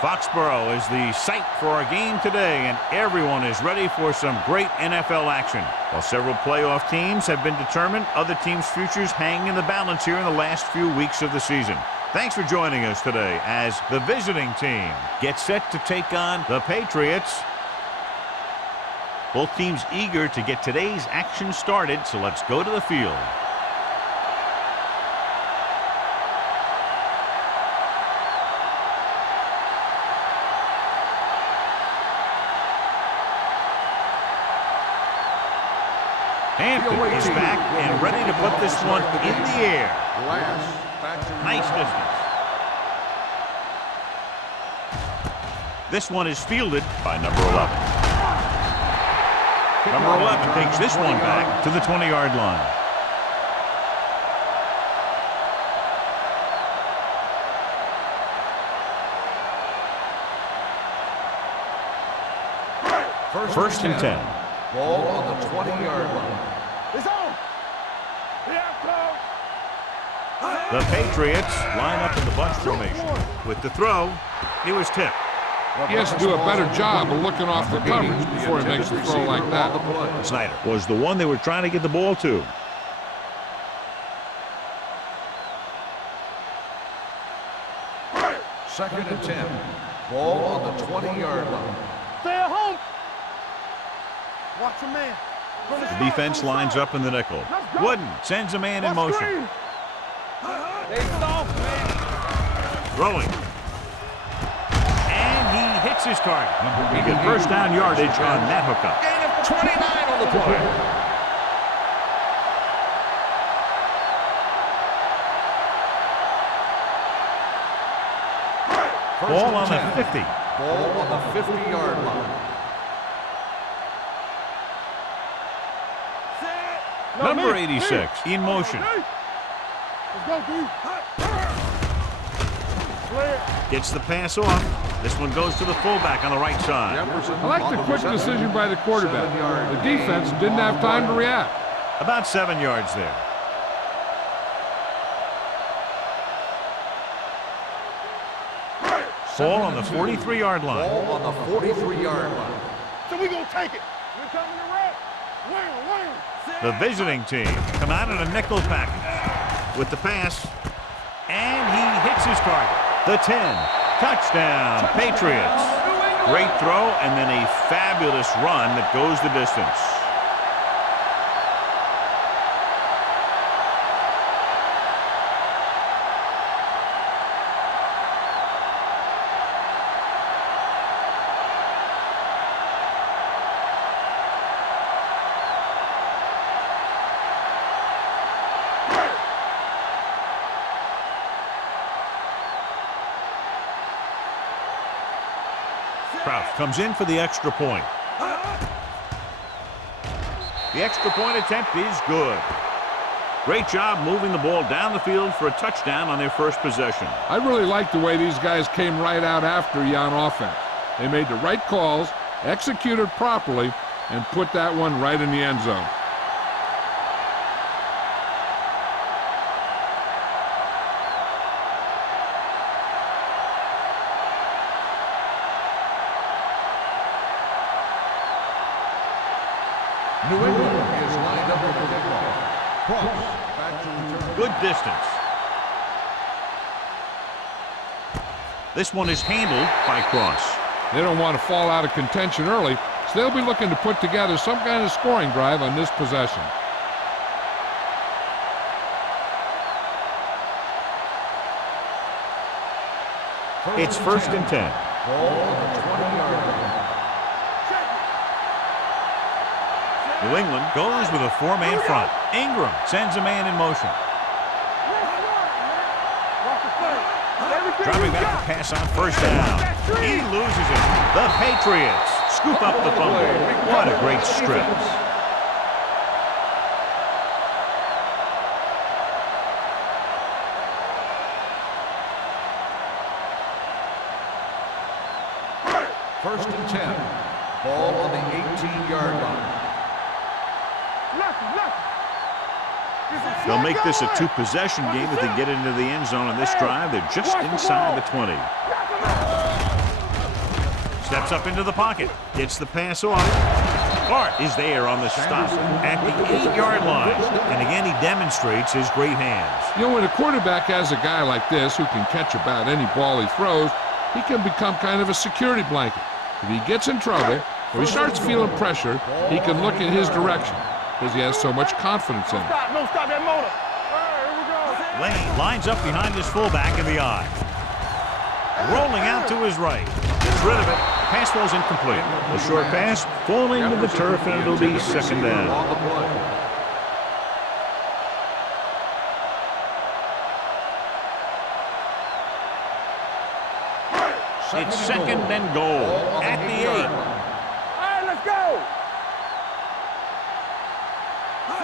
Foxborough is the site for our game today, and everyone is ready for some great NFL action. While several playoff teams have been determined, other teams' futures hang in the balance here in the last few weeks of the season. Thanks for joining us today as the visiting team gets set to take on the Patriots. Both teams eager to get today's action started, so let's go to the field. Hampton is back and ready to put this one in the air. Nice distance. This one is fielded by number 11. Number 11 takes this one back to the 20-yard line. First and 10. Ball on the 20-yard line. It's on. The Patriots line up in the bunch formation. With the throw, he was tipped. He has to do a better job of looking off the coverage before he makes a throw like that. Snyder was the one they were trying to get the ball to. Second and 10. Ball on the 20-yard line. Stay at home. Watch your man. The defense lines up in the nickel. Wooden sends a man in motion. Throwing. And he hits his target. He gets first down yardage on that hookup. Gain of 29 on the play. Ball on the 50. Ball on the 50-yard line. Number 86 in motion. Let's go, D. Gets the pass off. This one goes to the fullback on the right side. I like the quick decision by the quarterback. The defense didn't have time to react. About 7 yards there. Ball on the 43-yard line. Ball on the 43-yard line. So we gonna take it. We're coming to red. Wham. The visiting team come out in a nickel package with the pass, and he hits his target. The 10, touchdown, Patriots. Great throw, and then a fabulous run that goes the distance. Crouch comes in for the extra point. The extra point attempt is good. Great job moving the ball down the field for a touchdown on their first possession. I really like the way these guys came right out after you on offense. They made the right calls, executed properly, and put that one right in the end zone. New England is lined up for the kickoff. Cross back to return. Good distance. This one is handled by Cross. They don't want to fall out of contention early, so they'll be looking to put together some kind of scoring drive on this possession. It's first and 10. Ball on the 20-yard line. New England goes with a four-man front. Ingram sends a man in motion. Dropping back to pass on first down. He loses it. The Patriots scoop up the fumble. What a great strip. First and 10. Ball on the 18-yard line. They'll make this a two-possession game if they get into the end zone on this drive. They're just inside the 20. Steps up into the pocket. Gets the pass off. Hart is there on the stop at the 8-yard line. And again, he demonstrates his great hands. You know, when a quarterback has a guy like this who can catch about any ball he throws, he can become kind of a security blanket. If he gets in trouble or he starts feeling pressure, he can look in his direction because he has so much confidence in it. No, stop that motor. All right, here we go. Lane lines up behind his fullback in the eye. Rolling out to his right. Gets rid of it. Pass falls incomplete. The short pass falling to the turf, and it'll be second down. It's second and goal at the 8. All right, let's go.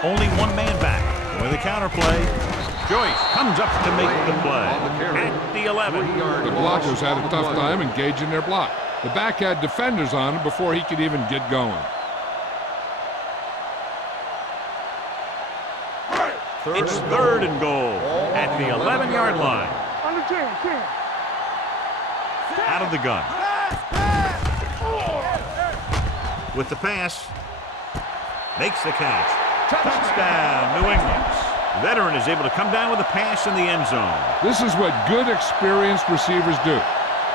Only one man back. With a counter play, Joyce comes up to make the play at the 11. The blockers had a tough time engaging their block. The back had defenders on him before he could even get going. It's third and goal at the 11-yard line. Under 10. Out of the gun. With the pass. Makes the catch. Touchdown, New England. Veteran is able to come down with a pass in the end zone. This is what good, experienced receivers do.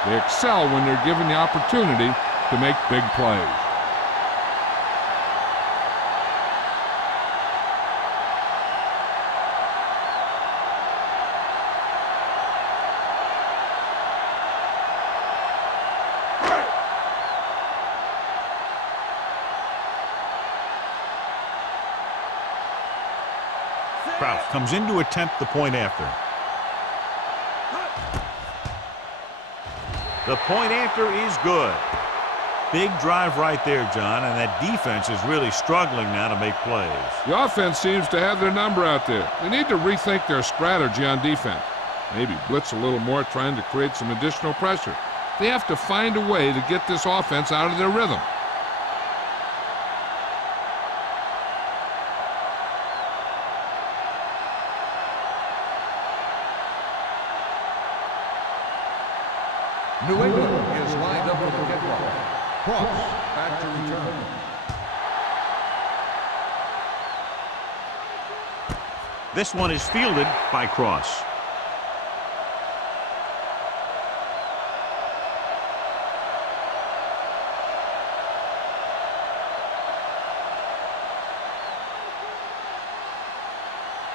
They excel when they're given the opportunity to make big plays. Kraut comes in to attempt the point after. The point after is good. Big drive right there, John, and that defense is really struggling now to make plays. The offense seems to have their number out there. They need to rethink their strategy on defense. Maybe blitz a little more, trying to create some additional pressure. They have to find a way to get this offense out of their rhythm. New England is lined up for the kickoff. Cross back to return. This one is fielded by Cross.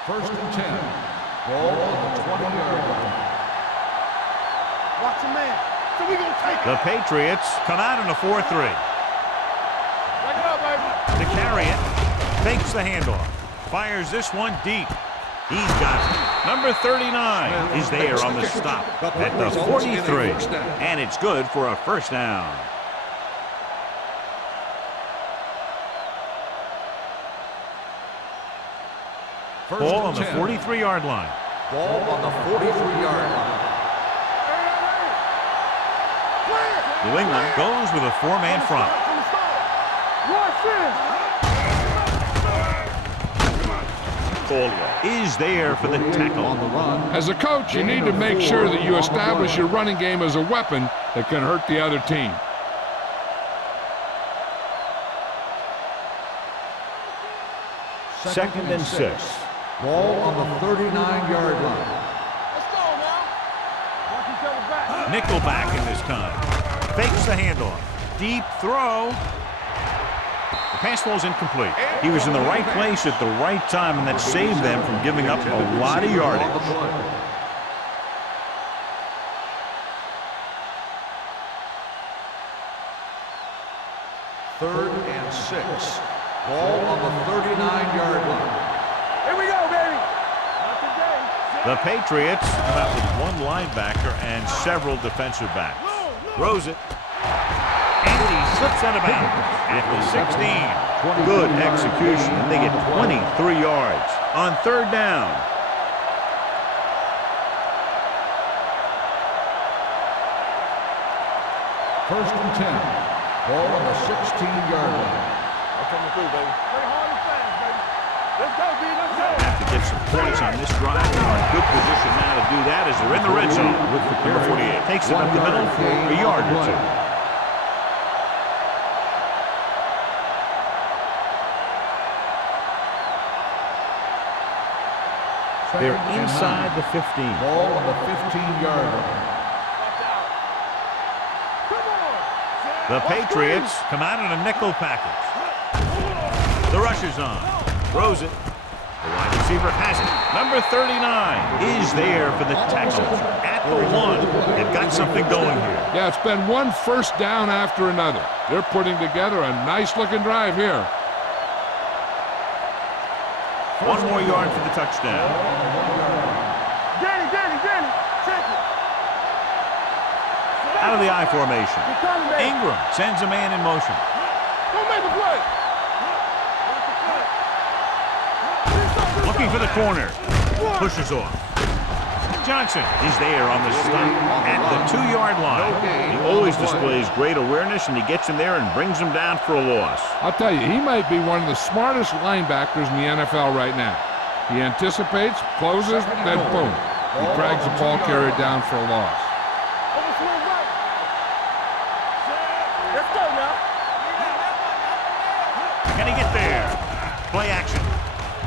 First and 10. Ball on the 20-yard line. Watch the man. So we gonna take it. The Patriots come out in a 4-3. Back it up, baby. To carry it, fakes the handoff, fires this one deep. He's got it. Number 39 is there on the stop at the 43, and it's good for a first down. Ball on the 43-yard line. Ball on the 43-yard line. New England goes with a 4-man front. Caldwell is there for the tackle. On the run. As a coach, you need to make sure that you establish your running game as a weapon that can hurt the other team. Second and 6. Ball on the 39-yard line. Let's go now. Watch each other back. Nickelback in this time. Fakes the handoff. Deep throw. The pass falls incomplete. He was in the right place at the right time, and that saved them from giving up a lot of yardage. Third and 6. Ball on the 39-yard line. Here we go, baby. Not today. The Patriots come out with one linebacker and several defensive backs. Throws it. And he slips out of bounds at the 16. Good execution, and they get 23 yards on third down. First and 10. Ball on the 16-yard line. I'm coming through, baby. Play hard and fast, baby. Let's go, B. Let's go. Have to get some points on this drive. They're in good position now to do that as they're in the red zone. With the number 48 takes it up the middle for a yard or two. They're inside the 15. Ball on the 15-yard line. The Patriots come out in a nickel package. The rush is on. Throws it. The wide receiver has it. Number 39 is there for the Texans at the 1. They've got something going here. Yeah, it's been one first down after another. They're putting together a nice-looking drive here. 1 more yard for the touchdown. Danny, check it. Out of the I formation. Ingram sends a man in motion. Go make the play. Looking for the corner. Pushes off. Johnson is there on the stop at the 2-yard line. He always displays great awareness, and he gets in there and brings him down for a loss. I'll tell you, he might be one of the smartest linebackers in the NFL right now. He anticipates, closes, then boom. He drags the ball carrier down for a loss. Let's go now. Can he get there? Play action.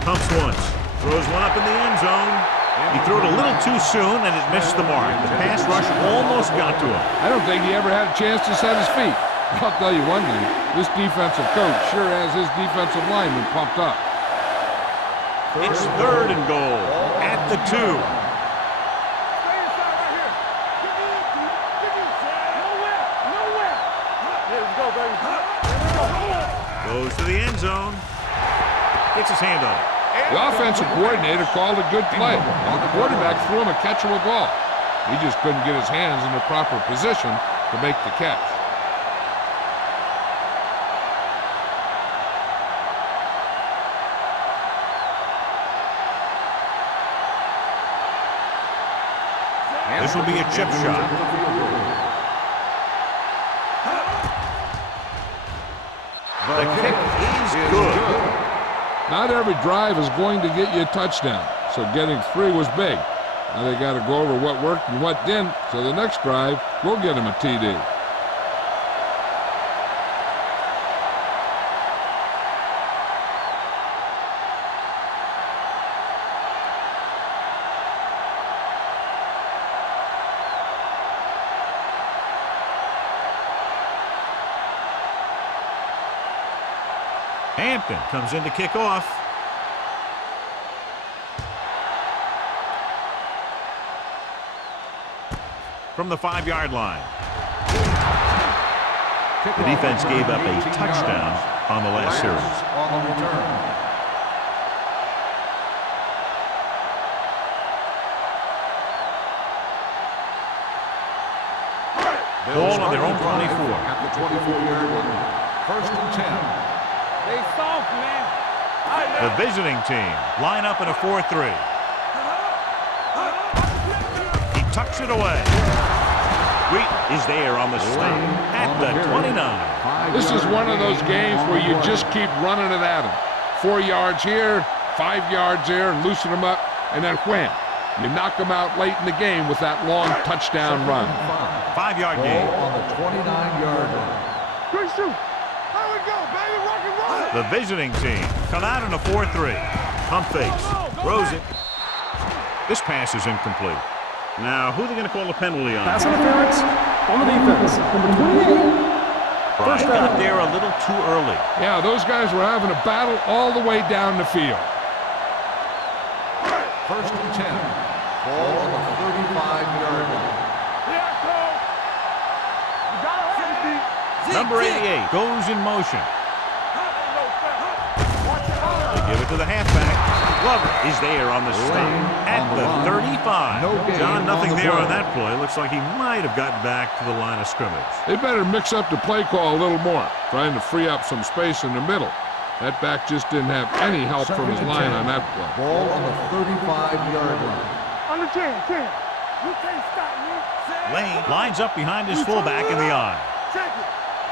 Pumps once. Throws one up in the end zone. He threw it a little too soon, and it missed the mark. The pass rush almost got to him. I don't think he ever had a chance to set his feet. I'll tell you one thing, this defensive coach sure has his defensive lineman pumped up. It's 3rd and goal at the 2. Stay inside right here. Nowhere. Here we go, baby. Goes to the end zone. Gets his hand on it. The offensive coordinator called a good play. The quarterback threw him a catchable ball. He just couldn't get his hands in the proper position to make the catch. This will be a chip shot. The kick is good. Not every drive is going to get you a touchdown, so getting 3 was big. Now they got to go over what worked and what didn't, so the next drive will get them a TD. Hampton comes in to kick off. From the 5-yard line. The defense gave up a touchdown on the last series. On the return. Ball on their own 24. At the 24-yard line. 1st and 10. They soft, man. The visiting team line up in a 4-3. He tucks it away. Wheat is there on the stop at the 29. This is one of those games where you just keep running it at them. 4 yards here, 5 yards there, loosen them up, and then wham. You knock them out late in the game with that long touchdown run. 5-yard gain. On the 29-yard line. Good shoot. There we go, baby. Rock and roll. The visiting team come out in a 4-3. Pump fakes. Throws it. This pass is incomplete. Now, who are they going to call a penalty on? Pass interference on the defense. Number 28. Bryant got there a little too early. Yeah, those guys were having a battle all the way down the field. 1st and 10. Ball on the 35-yard line. Number 88 goes in motion. They give it to the halfback. Glover is there on the stop at the 35. John, nothing there on that play. Looks like he might have gotten back to the line of scrimmage. They better mix up the play call a little more, trying to free up some space in the middle. That back just didn't have any help from his line on that play. Ball on the 35-yard line. Under 10. You can't stop me. Lane lines up behind his fullback in the I. Check it.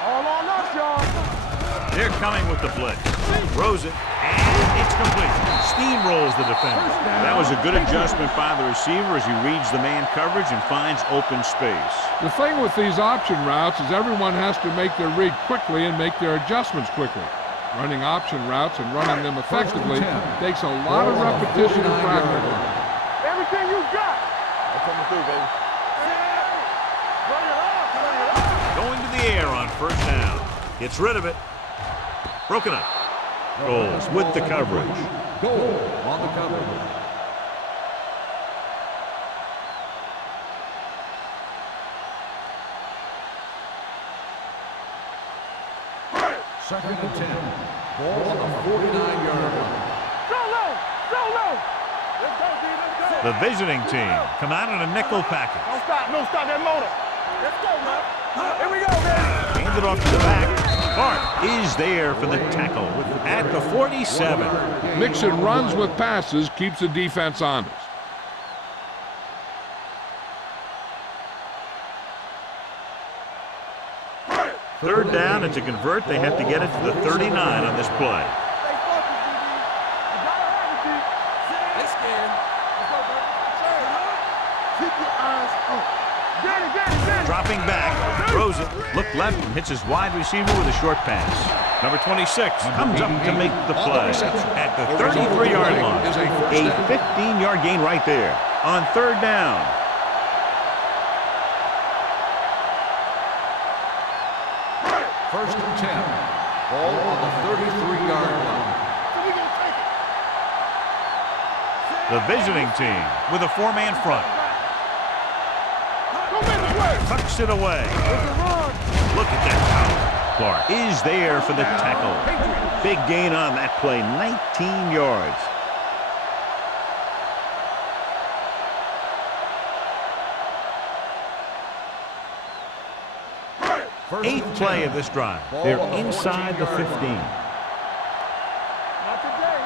All on us, y'all. They're coming with the blitz. Throws it, and it's complete. Steamrolls the defender. That was a good adjustment by the receiver as he reads the man coverage and finds open space. The thing with these option routes is everyone has to make their read quickly and make their adjustments quickly. Running option routes and running them effectively takes a lot of repetition and practice. everything you got. I'm coming through, baby. Bring it up, bring it up. Going to the air on first down. Gets rid of it. Broken up. Goals with the coverage. Goal on the coverage. Second and 10. Ball on the 49-yard line. Go low, go low. Let's go, D, let's go. The visiting team come out in a nickel package. Don't stop that motor. Let's go, man. Here we go, man. Hands it off to the back. Clark is there for the tackle at the 47. Mixing runs with passes keeps the defense honest. Third down, and to convert, they have to get it to the 39 on this play. Stay focused, DB. You gotta have it, D. Let's scared. Let's go, baby. Keep your eyes up. Get it. Dropping back, throws it, look left, and hits his wide receiver with a short pass. Number 26 comes up to make the play at the 33-yard line. A 15-yard gain right there on third down. First and 10. Ball on the 33-yard line. So we gonna take it. The visiting team with a four-man front. Go make the play. Tucks it away. It's a run. Look at that power. Clark is there for the tackle. Big gain on that play, 19 yards. Eighth play of this drive. They're inside the 15. Not today.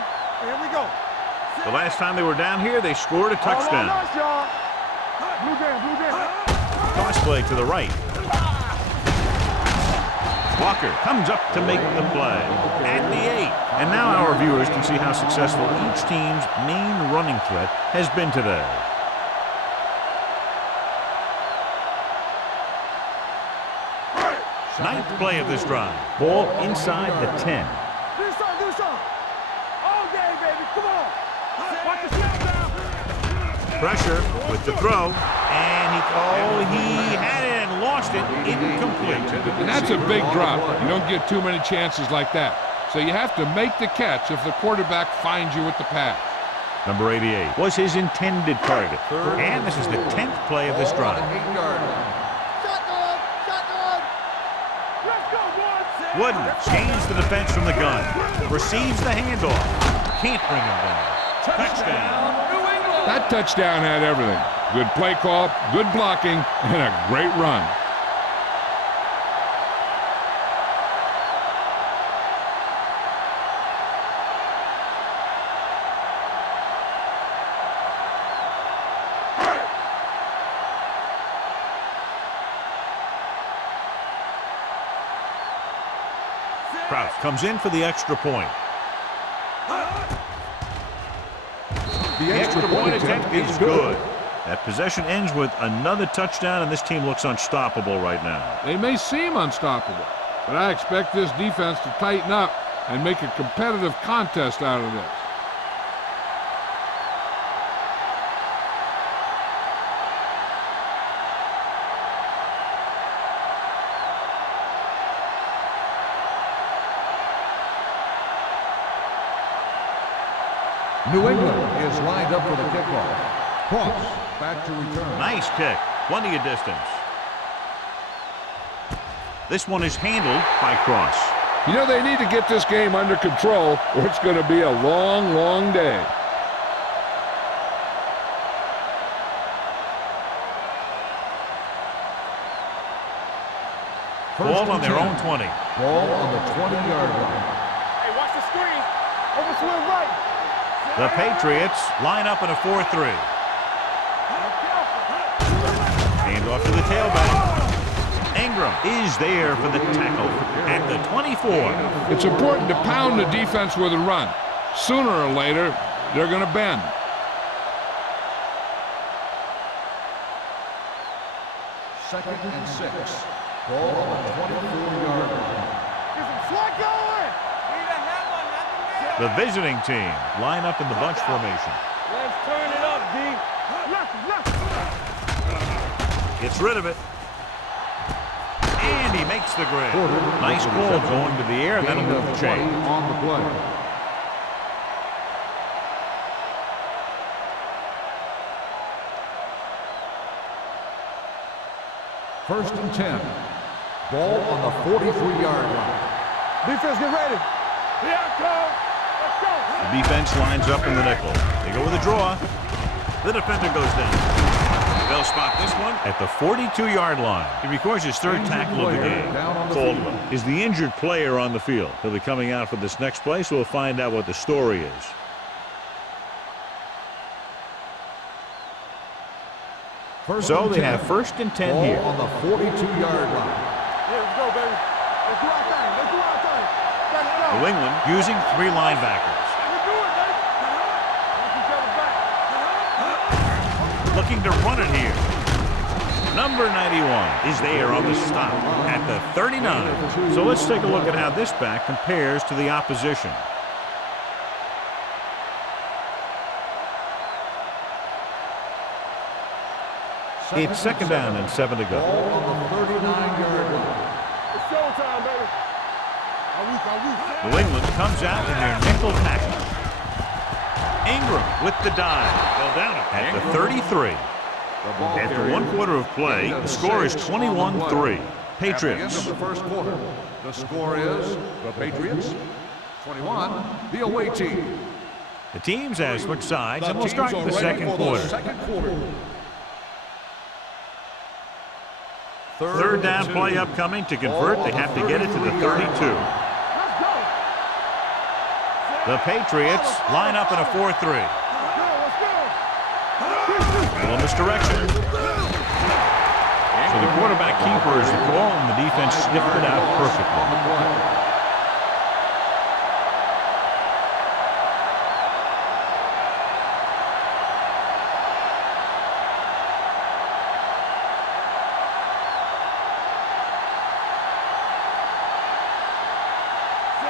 Here we go. The last time they were down here, they scored a touchdown. All on us, y'all. Blue jam. Toss play to the right. Walker comes up to make the play at the 8. And now our viewers can see how successful each team's main running threat has been today. Ninth play of this drive. Ball inside the 10. Do something. All day, baby. Come on. Watch the snap down. Pressure with the throw. And he had it and lost it. Incomplete. And that's a big drop. You don't get too many chances like that. So you have to make the catch if the quarterback finds you with the pass. Number 88 was his intended target. And this is the 10th play of this drive. 8-yard line. Wooden gains the defense from the gun. Receives the handoff. Can't bring him down. Touchdown. That touchdown had everything. Good play call, good blocking, and a great run. Kraus comes in for the extra point. The extra point attempt is good. That possession ends with another touchdown, and this team looks unstoppable right now. They may seem unstoppable, but I expect this defense to tighten up and make a competitive contest out of this. New England is lined up for the kickoff. Cross back to return. Nice kick. Plenty of distance. This one is handled by Cross. You know, they need to get this game under control, or it's going to be a long, long day. Ball on their own 20. Ball on the 20-yard line. Hey, watch the screen. Over swing right. The Patriots line up in a 4-3. Hand off to the tailback. Ingram is there for the tackle at the 24. It's important to pound the defense with a run. Sooner or later, they're going to bend. Second and 6. Ball on the 24-yard line. Get some slot going. The visiting team line up in the bunch formation. Let's turn it up, D. Gets rid of it. And he makes the grab. Nice ball going to the air, and that'll move the chain. On the play. First and 10. Ball on the 43-yard line. Defense, get ready. Here I come. Let's go. The defense lines up in the nickel. They go with a draw. The defender goes down. They'll spot this one at the 42-yard line. He records his third tackle of the game. Caldwell is the injured player on the field. He'll be coming out for this next play, so we'll find out what the story is. So they have first and 10 here. On the 42-yard line. Yeah, let's go, baby. Let's do our thing. Let's do our thing. Let's go. New England using 3 linebackers. We do it, baby. Let's each other back. Looking to run it here. Number 91 is there on the stop at the 39. So let's take a look at how this back compares to the opposition. It's second down and 7 to go. Ball on the 39-yard line. It's showtime, baby. New England comes out in their nickel tackle. Ingram with the dive. Fell down at the 33. After 1 quarter of play, the score is 21-3. Patriots. At the end of the first quarter, the score is the Patriots 21, the away team. The teams have switched sides, and we'll start the second quarter. Third down play upcoming. To convert, they have to get it to the 32. The Patriots line up in a 4-3. Little misdirection. So the quarterback keeper is the call, and the defense sniffed it out perfectly.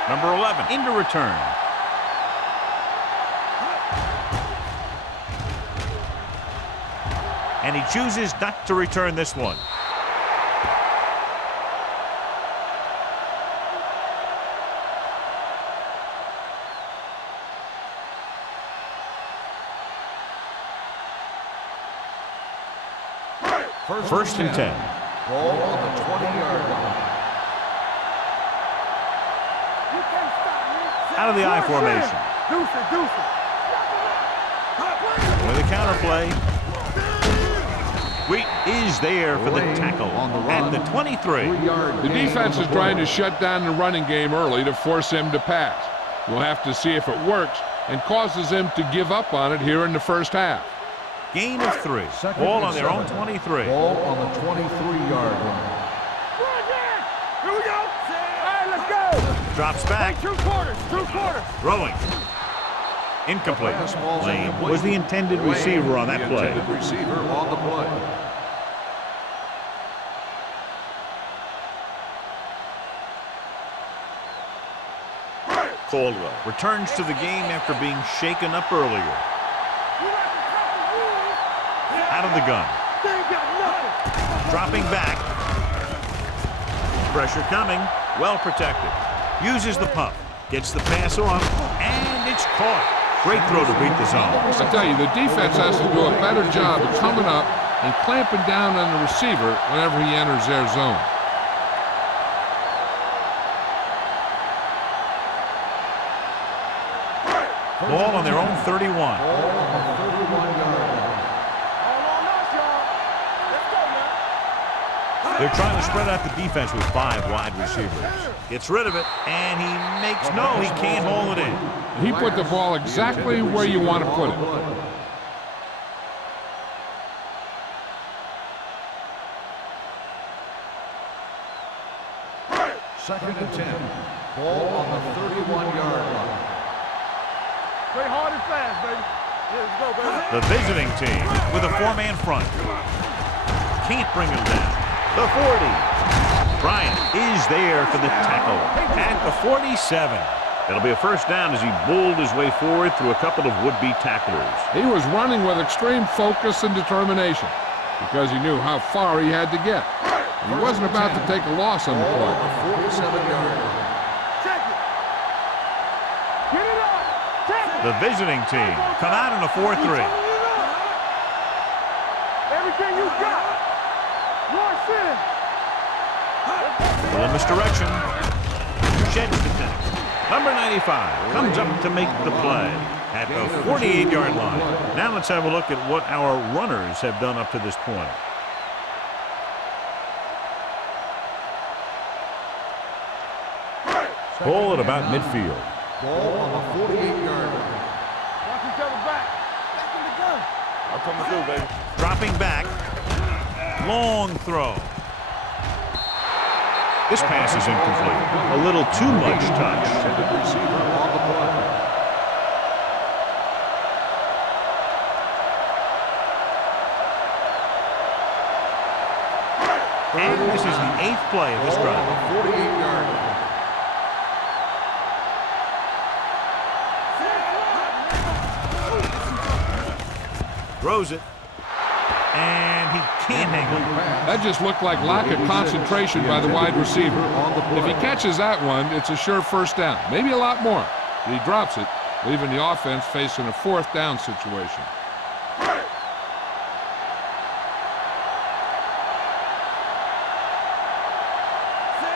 Number 11 into return. And he chooses not to return this one. First and 10. Ball on the 20-yard line. Out of the I formation. With a counterplay. Wheat is there for the tackle at the 23. The defense is trying to shut down the running game early to force him to pass. We'll have to see if it works and causes him to give up on it here in the first half. Gain of 3. Ball on their own 23. Ball on the 23-yard line. Here we go. All right, let's go. Drops back. 2 quarters. Throwing. Incomplete. Lane was the intended receiver on that play. Receiver on the play. Caldwell returns to the game after being shaken up earlier. Out of the gun. Dropping back. Pressure coming. Well protected. Uses the pump. Gets the pass off. And it's caught. Great throw to beat the zone. I tell you, the defense has to do a better job of coming up and clamping down on the receiver whenever he enters their zone. Ball on their own 31. They're trying to spread out the defense with 5 wide receivers. Gets rid of it, and he makes no, he can't hold it in. He put the ball exactly where you want to put it. Second and 10. Ball on the 31-yard line. Play hard and fast, baby. Yeah, let's go, baby. The visiting team with a 4-man front. Can't bring him down. The 40. Bryant is there for the tackle at the 47. It'll be a first down as he bulled his way forward through a couple of would-be tacklers. He was running with extreme focus and determination. because he knew how far he had to get. He wasn't about to take a loss on the play. 47-yard line. Check it. Get it up. Check it. The visiting team come out in a 4-3. Everything you got. Rush in. A little misdirection. Sheds the tackle. Number 95 comes up to make the play at the 48-yard line. Now let's have a look at what our runners have done up to this point. Ball at about midfield. Ball on the 48-yard line. Watch each other back. Back in the gun. I'm coming through, baby. Dropping back. Long throw. This pass is incomplete. A little too much touch. Intended receiver on the play. And this is the 8th play of this Ball drive. on the 48-yard line. Throws it. And he can't hang it. That just looked like lack of concentration by the wide receiver. If he catches that one, it's a sure first down. Maybe a lot more. But he drops it, leaving the offense facing a 4th down situation.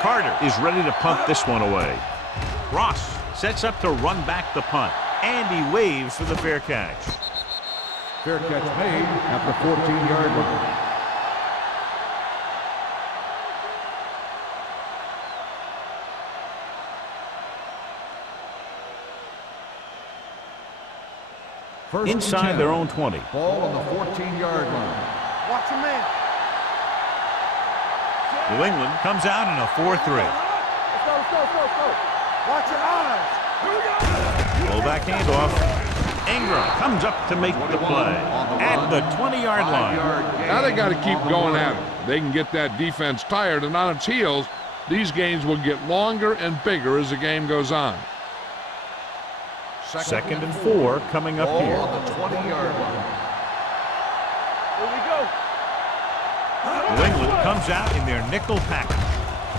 Carter is ready to punt this one away. Ross sets up to run back the punt. And he waves for the fair catch. Fair catch made at the 14-yard line. First and Inside 10. their own 20. Ball on the 14-yard line. Watch your man. New England comes out in a 4-3. Let's go. Watch your eyes. Here we go. Full back handoff. Ingram comes up to make the play at the 20-yard line. Now they got to keep going at it. They can get that defense tired and on its heels. These games will get longer and bigger as the game goes on. Second and 4 coming up Ball here. on the 20-yard line. Here we go. New England comes out in their nickel package.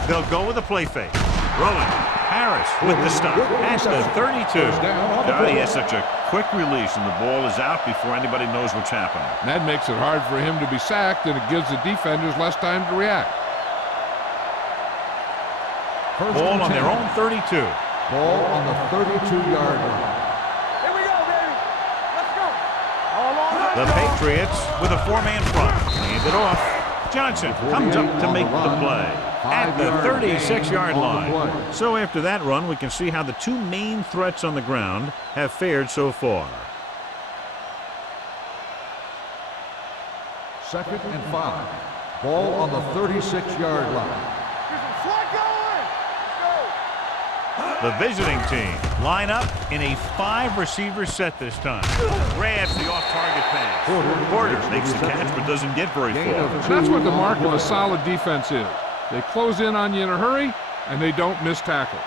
They'll go with a play fake. Rolling. Harris with the stop at the 32. God, he has such a quick release, and the ball is out before anybody knows what's happening. And that makes it hard for him to be sacked, and it gives the defenders less time to react. Ball on their own 32. Ball on the 32-yard line. Here we go, baby. Let's go. All on The Patriots with a 4-man front. Hand it off. Johnson comes up to make the play at the 36-yard line. So after that run, we can see how the two main threats on the ground have fared so far. Second and 5. Ball on the 36-yard line. Get some slack going. Let's go. The visiting team line up in a 5-receiver set this time. Grabs the off-target pass. Porter makes the catch but doesn't get very far. And that's what the mark of a solid defense is. They close in on you in a hurry, and they don't miss tackle.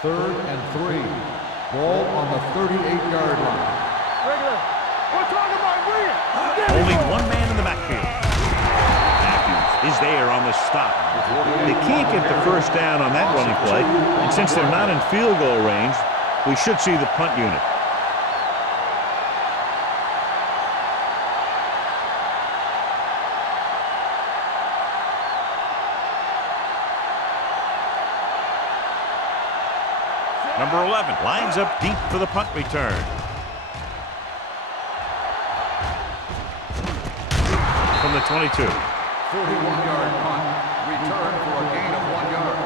Third and 3. Ball on the 38-yard line. Regular. We're talking about William. Only one man in the backfield. Matthews is there on the stop. They can't get the first down on that running play, and since they're not in field goal range, we should see the punt unit. Number 11 lines up deep for the punt return. From the 22. 41-yard punt. Return for a gain of 1 yard.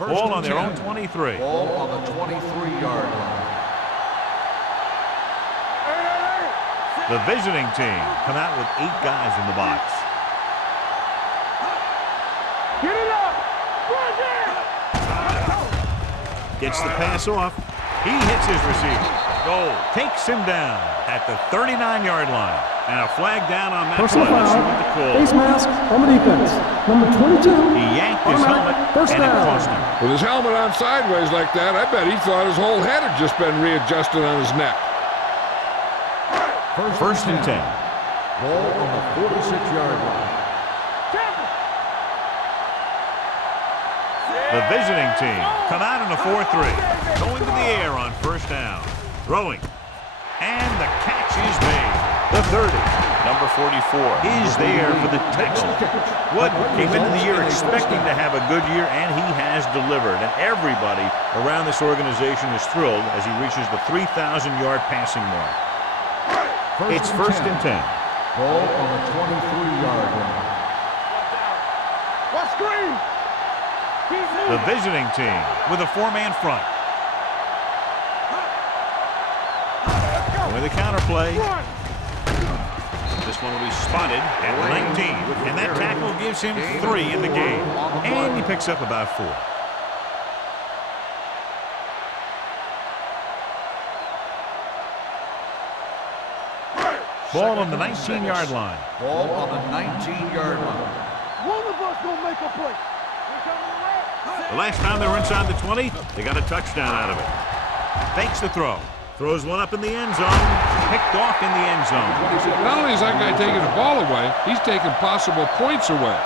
Ball on their own 23. Ball on the 23-yard line. The visiting team come out with 8 guys in the box. Get it up. Run there. Gets the pass off. He hits his receiver. goal. Takes him down at the 39-yard line. And a flag down on that Personal play. Let's see foul. what the call. Face mask on the defense. Number 22. He yanked his helmet, First and it down. cost him. With his helmet on sideways like that, I bet he thought his whole head had just been readjusted on his neck. First and 10. Ball on the 46-yard line. The visiting team come out in a 4-3. Going to the air on first down. Throwing. And the catch is made. The 30. Number 44 is there for the Texans. Wood came into the year expecting to have a good year, and he has delivered. And everybody around this organization is thrilled as he reaches the 3,000-yard passing mark. It's first and 10. Ball on the 23-yard line. What screen? The visiting team with a 4-man front. With a counterplay. This one will be spotted at 19. And that tackle gives him 3 in the game. And he picks up about 4. Ball on the 19-yard line. Ball on the 19-yard line. One of us gonna make a play. The last time they were inside the 20, they got a touchdown out of it. Fakes the throw. Throws one up in the end zone. Picked off in the end zone. Not only is that guy taking the ball away, he's taking possible points away.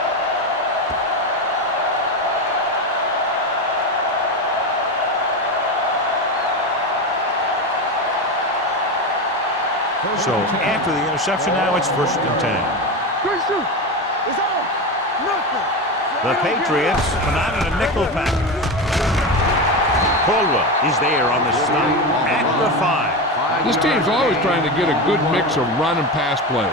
So after the interception, now it's first and 10. Good shoot. It's on. Nothing. The Patriots come out in a nickel package. Caldwell is there on the stop at the 5. This team's always trying to get a good mix of run and pass plays.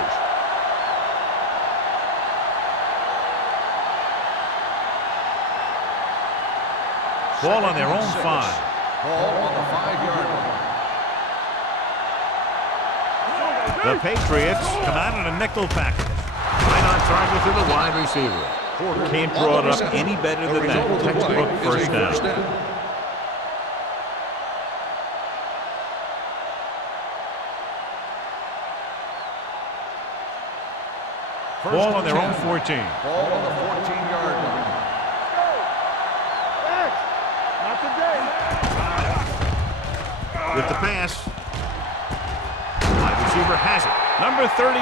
Ball on their own 5. Ball on the 5-yard line. The Patriots come out in a nickel package. Right on target to the wide receiver. Can't draw it up any better than that. Textbook first down. Ball on their own 14. Ball on the 14-yard line. Not today. With the pass. Wide receiver has it. Number 39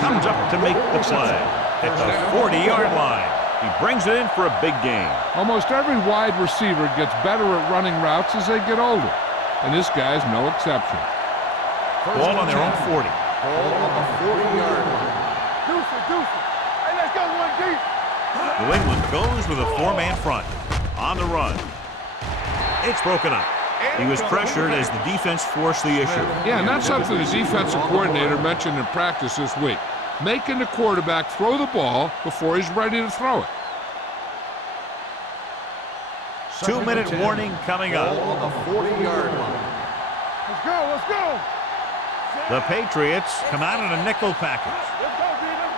comes up to make the play at the 40-yard line. He brings it in for a big gain. Almost every wide receiver gets better at running routes as they get older, and this guy's no exception. Ball on their own 40. Ball on the 40-yard line. Deuce it. Hey, let's go one deep. New England goes with a 4-man front. On the run. It's broken up. He was pressured as the defense forced the issue. Yeah, and that's something the defensive coordinator mentioned in practice this week. Making the quarterback throw the ball before he's ready to throw it. 2-minute warning coming up. Ball on the 40-yard line. Let's go. The Patriots come out in a nickel package. Let's go, B. Let's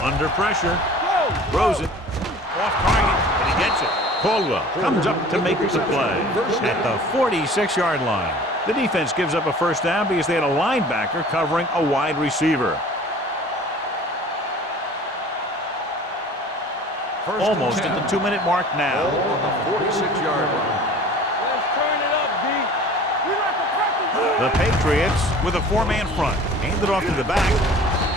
go. Under pressure. Throws it. Off target, but he gets it. Caldwell comes up to make the play at the 46-yard line. The defense gives up a first down because they had a linebacker covering a wide receiver. Almost at the 2-minute mark now. Ball on the 46-yard line. Let's turn it up, B. We like to practice. The Patriots with a 4-man front. Handed off to the back.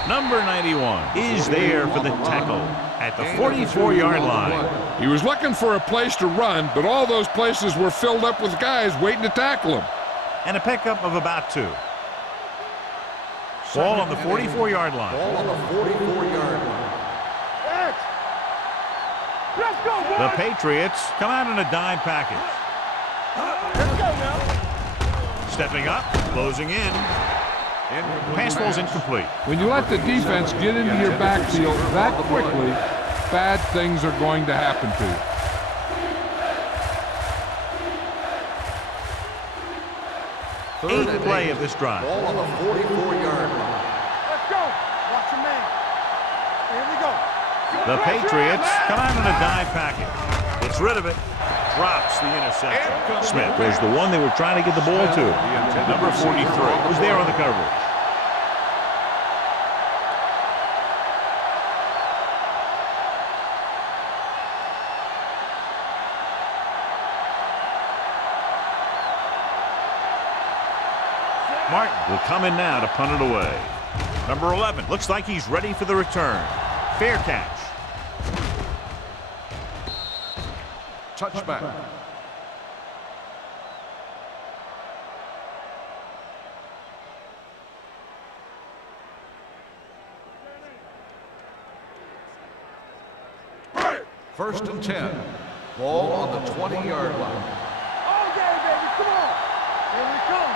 Number 91 is there for the tackle at the 44-yard line. He was looking for a place to run, but all those places were filled up with guys waiting to tackle him. And a pickup of about 2. Ball on the 44-yard line. Ball on the 44-yard line. Let's go, boys. The Patriots come out in a dime package. Let's go now. Stepping up, closing in. Pass ball's incomplete. When you let the defense get into your backfield that quickly, bad things are going to happen to you. 8th play of this drive. Ball on the 44-yard line. Let's go. Watch your man. Here we go. The Patriots come out in a dime package. Gets rid of it. drops the interception. Smith was the one they were trying to get the ball to. Number 43 was there on the coverage. Martin will come in now to punt it away. Number 11 looks like he's ready for the return. Fair catch. Touchback. First and 10. Ball on the 20-yard line. All day, baby. Come on. Here we come.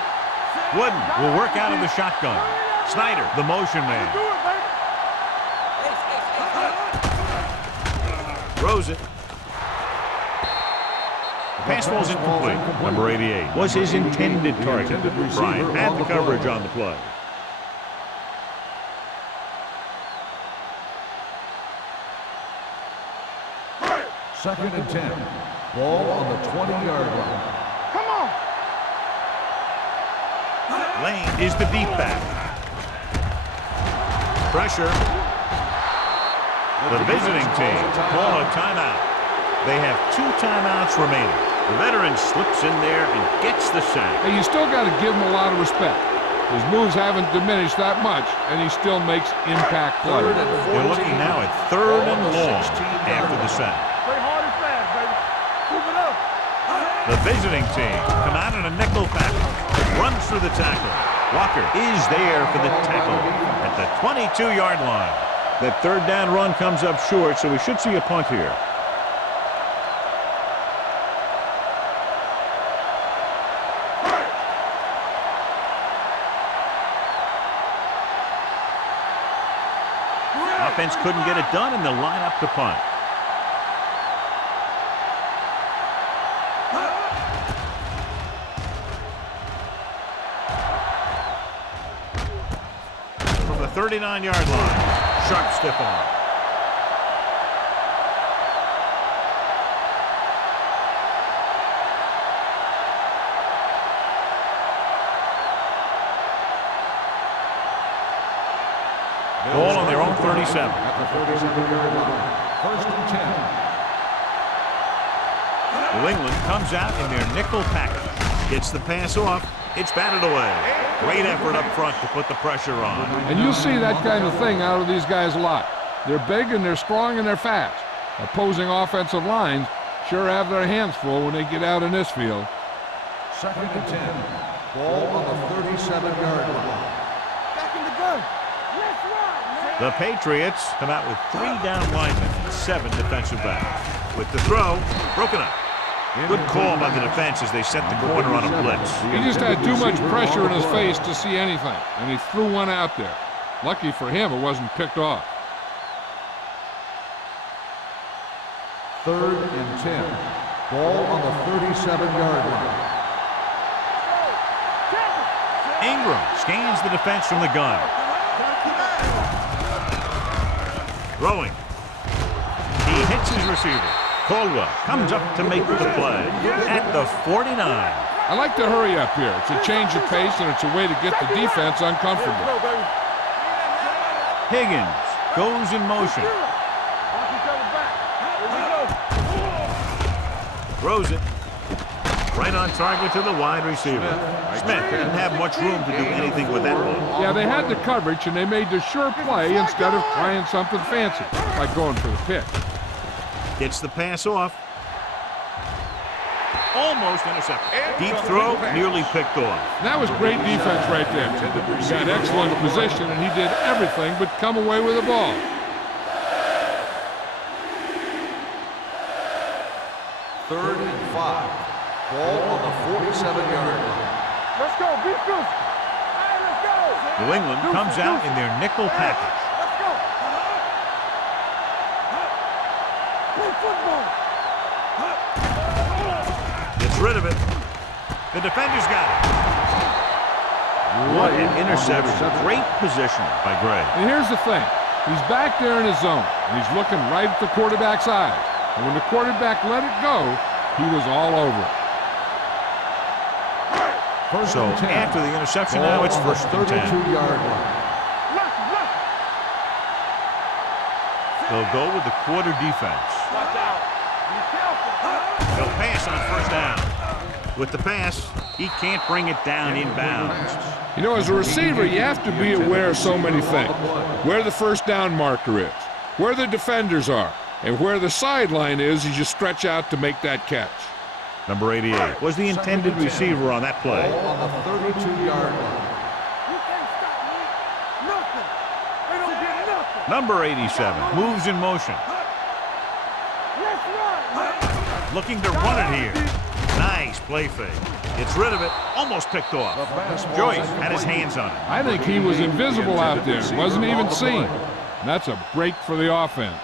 Wooden will work out of the shotgun. Snyder, the motion man. Do it, baby. Throws it. The pass ball's incomplete. Number 88 was his intended target. Bryant had the coverage on the play. Second and 10. Ball on the 20-yard line. Come on. Lane is the deep back. Pressure. The visiting team call a timeout. They have 2 timeouts remaining. The veteran slips in there and gets the sack. Hey, you still got to give him a lot of respect. His moves haven't diminished that much, and he still makes impact plays. They're looking now at 3rd and long after the sack. Play hard and fast, baby. Move it up. The visiting team come out in a nickel package. Runs through the tackle. Walker is there for the tackle at the 22-yard line. That 3rd down run comes up short, so we should see a punt here. Offense couldn't get it done, and they'll line up to punt. From the 39-yard line, sharp stiff arm. Ball on their own 37. At the 37-yard line. First and 10. New England comes out in their nickel package. Gets the pass off. It's batted away. Great effort up front to put the pressure on. And you'll see that kind of thing out of these guys a lot. They're big and they're strong and they're fast. Opposing offensive lines sure have their hands full when they get out in this field. Second and 10. Ball on the 37-yard line. Back in the gun. Let's run, man. The Patriots come out with 3 down linemen and 7 defensive backs. With the throw, broken up. Good call by the defense as they set the corner on a blitz. He just had too much pressure in his face to see anything, and he threw one out there. Lucky for him, it wasn't picked off. 3rd and 10. Ball on the 37-yard line. Ingram scans the defense from the gun. Throwing. He hits his receiver. Caldwell comes up to make the play at the 49. I like to hurry up here. It's a change of pace, and it's a way to get the defense uncomfortable. Higgins goes in motion. Throws it. Right on target to the wide receiver. Smith didn't have much room to do anything with that ball. Yeah, they had the coverage, and they made the sure play instead of trying something fancy, like going for the pitch. Gets the pass off. Almost intercepted. Deep throw, nearly picked off. That was great defense right there. He got excellent position, and he did everything but come away with the ball. Third and 5. Ball on the 47-yard line. Let's go. Be good. Hey, let's go. New England comes out in their nickel package. Let's go. Play football. Gets rid of it. The defender's got it. What an interception. Great position by Gray. And here's the thing. He's back there in his zone, and he's looking right at the quarterback's eyes. And when the quarterback let it go, He was all over it. So after the interception, now it's first and 10. 32-yard line. They'll go with the quarter defense. Watch out. Be careful. They'll pass on first down. With the pass, he can't bring it down inbounds. You know, as a receiver, you have to be aware of so many things. Where the first down marker is, where the defenders are, and where the sideline is as you stretch out to make that catch. Number 88 was the intended receiver on that play. Ball on the 32-yard line. You can't stop me. Nothing. They don't get nothing. Number 87 moves in motion. Let's run. Looking to run it here. Nice play fake. Gets rid of it. Almost picked off. Joyce had his hands on it. I think he was invisible out there. Wasn't even seen. And that's a break for the offense.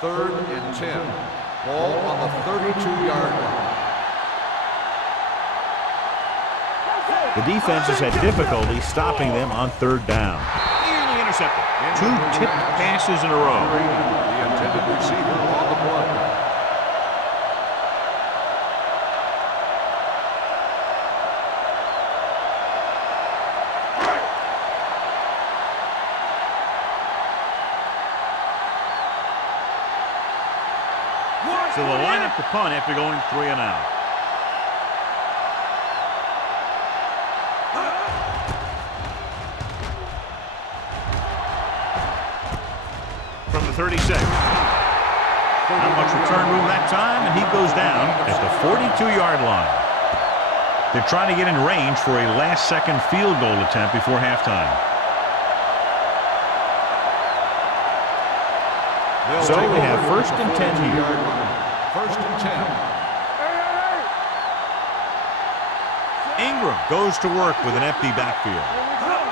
Third and 10. Ball on the 32-yard line. The defense has had difficulty stopping them on third down. Nearly intercepted. 2 tipped passes in a row. The intended receiver on the play. So they'll line up the punt after going 3 and out. From the 36. Not much return room that time, and he goes down at the 42-yard line. They're trying to get in range for a last-second field goal attempt before halftime. So they have first and 10 here. First and 10. Ingram goes to work with an empty backfield.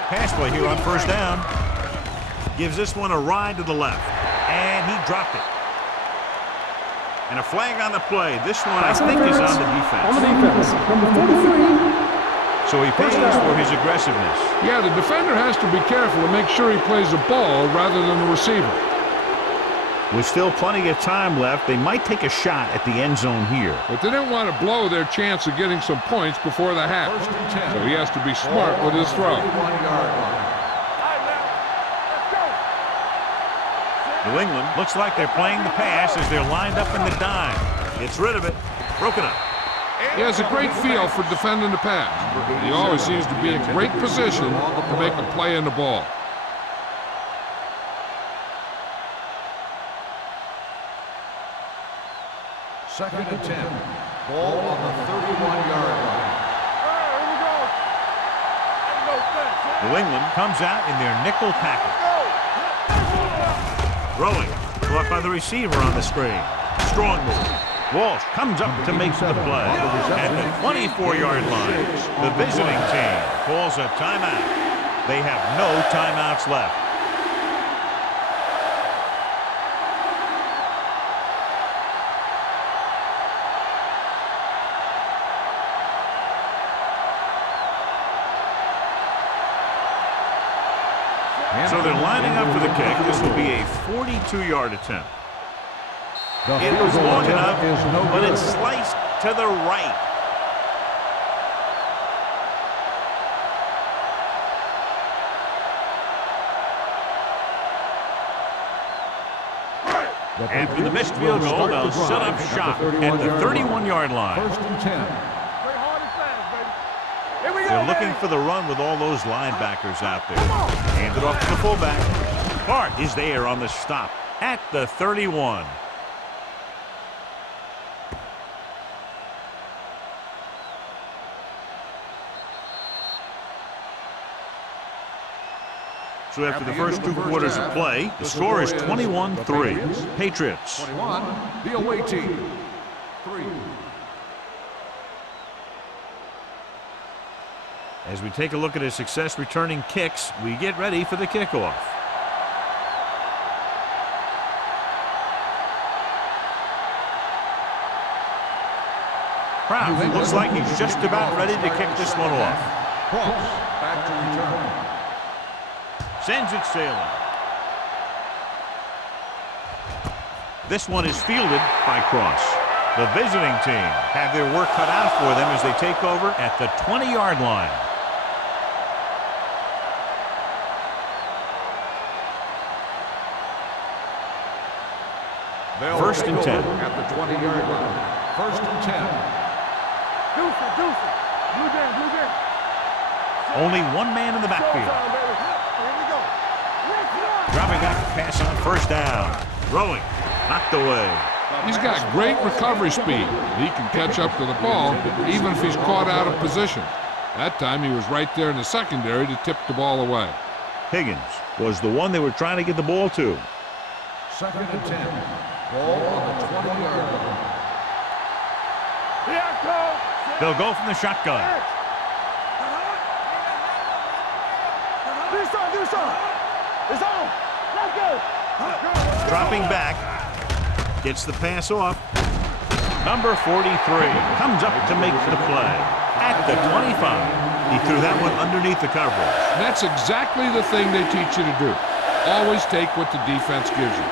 Pass play here on first down. Gives this one a ride to the left. And he dropped it. And a flag on the play. This one, I think, is on the defense. On the defense, number 43. So he pays for his aggressiveness. Yeah, the defender has to be careful to make sure he plays the ball rather than the receiver. With still plenty of time left, they might take a shot at the end zone here. But they didn't want to blow their chance of getting some points before the half. First and 10. So he has to be smart with his throw. 31-yard line. New England looks like they're playing the pass as they're lined up in the dime. Gets rid of it. Broken up. He has a great feel for defending the pass. He always seems to be in great position to make a play in the ball. Second and 10. Ball on the 31-yard line. Here we go. Ain't no sense. New England comes out in their nickel package. Throwing. Caught by the receiver on the screen. Strong move. Walsh comes up to make the play. At the 24-yard line, the visiting team calls a timeout. They have no timeouts left. So they're lining up for the kick. This will be a 42-yard attempt. It was long enough, but it's sliced to the right. After the missed field goal, they'll set up shop at the 31-yard line. First and 10. Play hard and fast, baby. Here we go. They're looking for the run with all those linebackers out there. Hand it off to the fullback. Hart is there on the stop at the 31. So after the first 2 quarters of play, the score is 21-3. Patriots. 21, the away team. 3. As we take a look at his success returning kicks, we get ready for the kickoff. Kraft looks like he's just about ready to kick this one off. Cross, back to return. Sends it sailing. This one is fielded by Cross. The visiting team have their work cut out for them as they take over at the 20-yard line. First and 10. At the 20-yard line. First and 10. Deuce it. Blue game. Only one man in the backfield. Showtime, baby. Here we go. Dropping back to pass on first down. Throwing. Knocked away. He's got great recovery speed. He can catch up to the ball even if he's caught out of position. That time he was right there in the secondary to tip the ball away. Higgins was the one they were trying to get the ball to. Second and 10. Ball on the 20-yard line. Here I come. They'll go from the shotgun. Do some. It's on. Let's go. Dropping back. Gets the pass off. Number 43 comes up to make the play. At the 25. He threw that one underneath the coverage. That's exactly the thing they teach you to do. Always take what the defense gives you.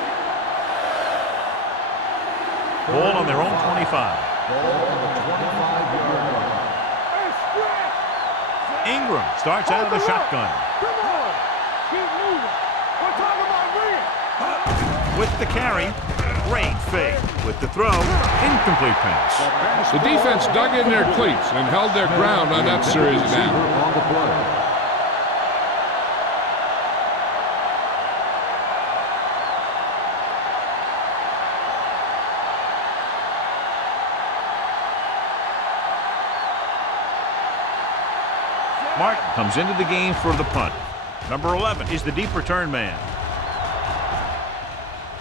Ball on their own 25. Ball on the 25-yard line. Ingram starts out of the shotgun. Come on. Keep moving. We're talking about winning. With the carry. Great fake. With the throw. Incomplete pass. The defense dug in their cleats and held their ground on that series of downs. On the play. Martin comes into the game for the punt. Number 11 is the deep return man.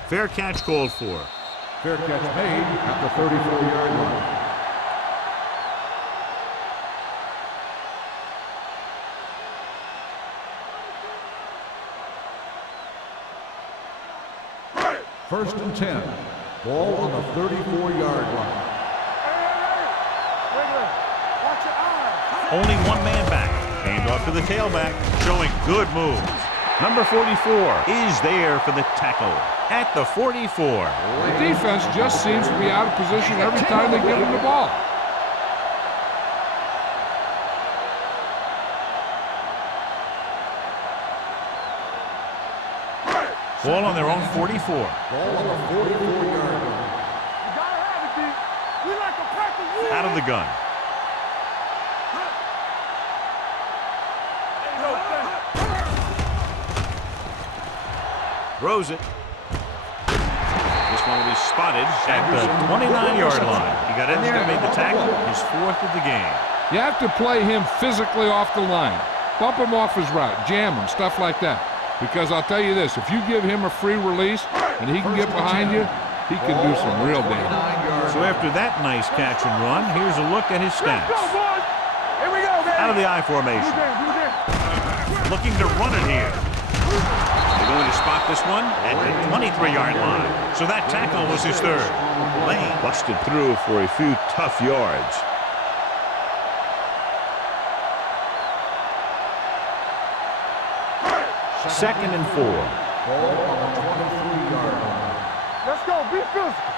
Fair catch called for. Fair catch made at the 34-yard line. First and 10. Ball on the 34-yard line. Watch your eyes. Only one man back. Hand off to the tailback, showing good moves. Number 44 is there for the tackle at the 44. The defense just seems to be out of position every time they give him the ball. Ball on their own 44. Ball on the 44-yard line. You gotta have it, D. We like to practice. Out of the gun. Throws it. This one will be spotted at the 29-yard line. He got in there and made the tackle. His fourth of the game. You have to play him physically off the line. Bump him off his route, jam him, stuff like that. Because I'll tell you this, if you give him a free release and he can get behind you, he can do some real damage. So after that nice catch and run, here's a look at his stats. Let's go, boys. Here we go, baby. Out of the I formation. Blue game. Looking to run it here. They're going to spot this one at the 23-yard line. So that tackle was his third. Lane busted through for a few tough yards. Second and 4. Ball on the 23-yard line. Let's go. Be physical.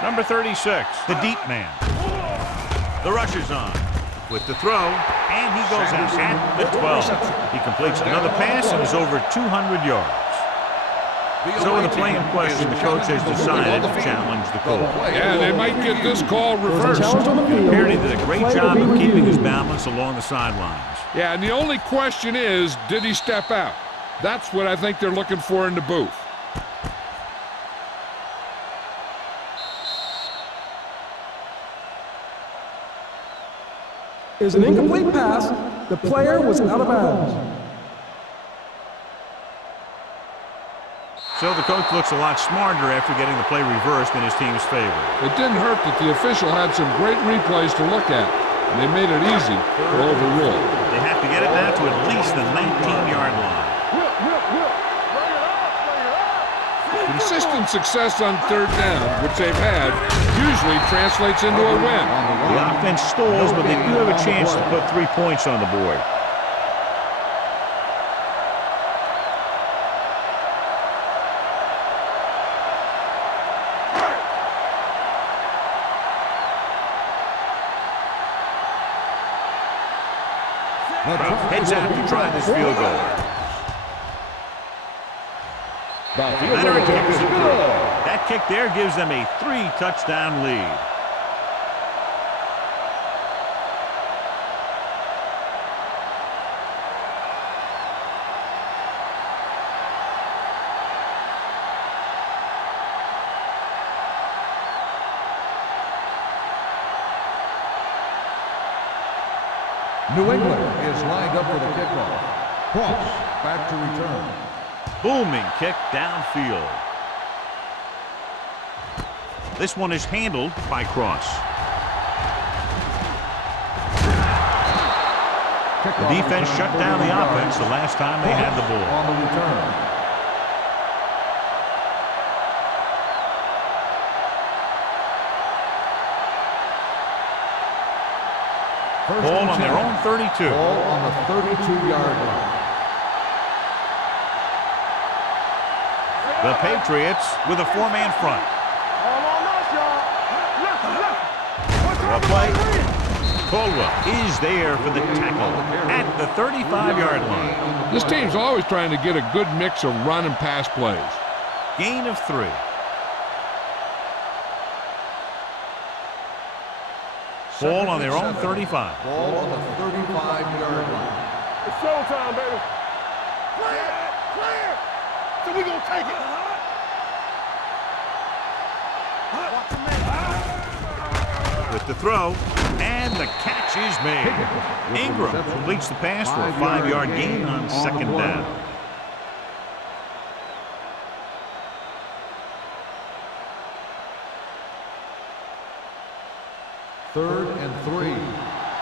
Number 36, the deep man. The rush is on. With the throw, and he goes out at the 12. He completes another pass and is over 200 yards. So with the play in question, the coach has decided to challenge the call. Yeah, they might get this call reversed. Challenge on the field. Apparently did a great job of keeping his balance along the sidelines. Yeah, and the only question is, did he step out? That's what I think they're looking for in the booth. Is an incomplete pass. The player was out of bounds. So the coach looks a lot smarter after getting the play reversed in his team's favor. It didn't hurt that the official had some great replays to look at, and they made it easy to overrule. They have to get it down to at least the 19-yard line. Whip. Bring it up. Consistent success on third down, which they've had, usually translates into a win. The offense stalls, but they do have a chance to put 3 points on the board. Heads out to try this field goal. Veteran kicks it through. That kick there gives them a 3-touchdown lead. New England is lined up for the kickoff. Cross back to return. Booming kick downfield. This one is handled by Cross. The defense shut down the offense the last time they had the ball. On the return. Ball on their own 32. Ball on the 32-yard line. The Patriots with a 4-man front. All on us, y'all. Left. Well played. Caldwell is there for the tackle at the 35-yard line. This team's always trying to get a good mix of run and pass plays. Gain of 3. Ball on their own 35. Ball on the 35-yard line. It's showtime, baby. Clear. So we gonna take it. With the throw, and the catch is made. Ingram completes the pass for a 5-yard gain on second down. Third and 3.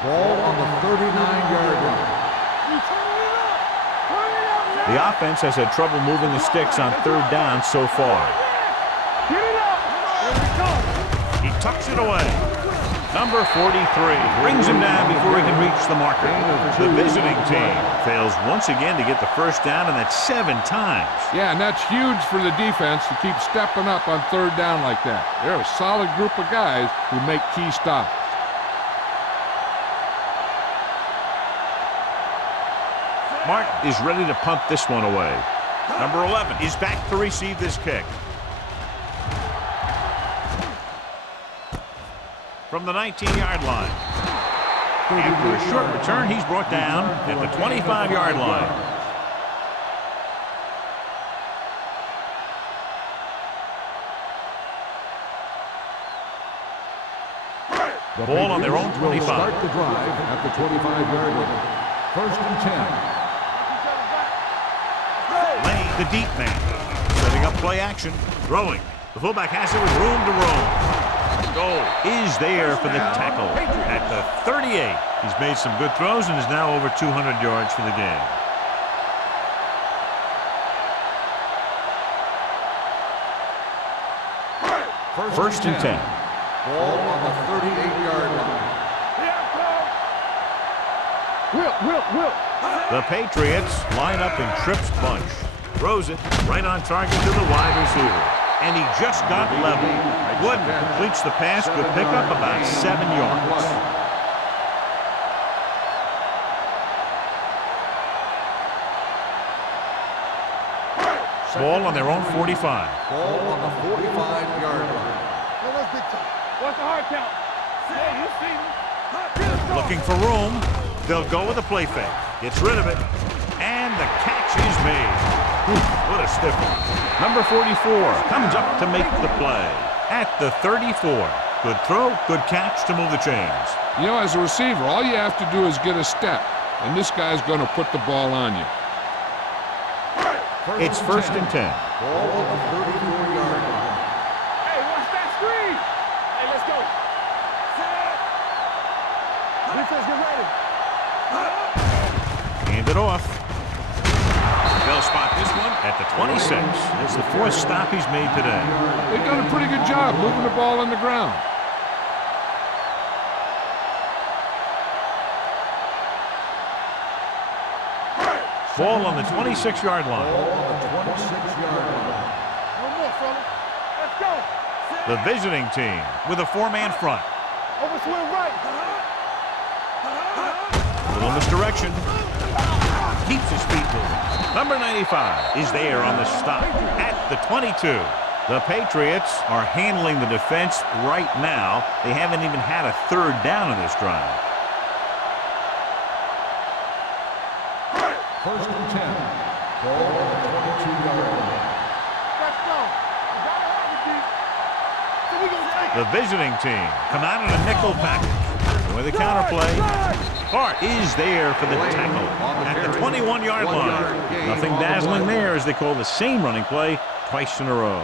Ball on the 39-yard line. The offense has had trouble moving the sticks on third down so far. Get it up. He tucks it away. Number 43 brings him down before he can reach the marker. The visiting team fails once again to get the first down, and that's 7 times. Yeah, and that's huge for the defense to keep stepping up on third down like that. They're a solid group of guys who make key stops. Mark is ready to punt this one away. Number 11 is back to receive this kick. From the 19-yard line. After a short return, he's brought down at the 25-yard line. The Ball on their own Patriots will 25. start the drive at the 25-yard line. First and 10. Lane, the deep man, setting up play action, throwing. The fullback has it with room to roam. Goal is there for the tackle at the 38. He's made some good throws and is now over 200 yards for the game. First and 10. Ball on the 38-yard line. Whip. The Patriots line up in trips bunch. Throws it right on target to the wide receiver. And he just got level. Wooden completes the pass. Good pickup, about 7 yards. Ball on their own 45. Ball on the 45-yard line. What's the hard count? Yeah, you see me. Looking for room. They'll go with a play fake. Gets rid of it. And the catch is made. What a stiff one. Number 44 comes up to make the play at the 34. Good throw, good catch to move the chains. You know, as a receiver, all you have to do is get a step, and this guy's going to put the ball on you. It's first and 10. Ball on the 34-yard line. Hey, watch that screen. Hey, let's go. Defense, get ready. Hand it off. They'll spot this one at the 26. It's the 4th stop he's made today. They've done a pretty good job moving the ball on the ground. Ball on the 26-yard line. Ball on the 26-yard line. One more, fella. Let's go. The visiting team with a 4-man front. Over swing right. A little Still misdirection. Keeps his feet moving. Number 95 is there on the stop at the 22. The Patriots are handling the defense right now. They haven't even had a third down in this drive. First and 10. Ball on the 22-yard line. Let's go. You gotta have it, D. So we gonna take it. The visiting team come out in a nickel package. With a counterplay. Hart is there for the tackle at the 21-yard line. Nothing dazzling there as they call the same running play twice in a row.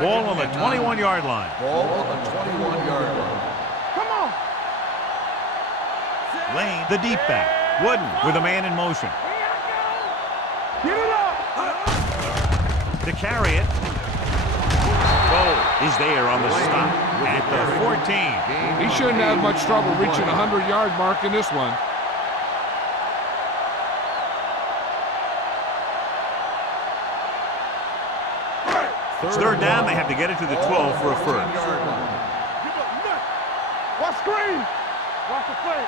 Ball on the 21-yard line. Ball on the 21-yard line. Come on. Lane, the deep back. Wooden with a man in motion. Get it up. To carry it. Cole is there on the stop at the 14. He shouldn't have much trouble reaching the 100-yard mark in this one. It's third down. They have to get it to the 12 for a first. Watch screen. Watch the play.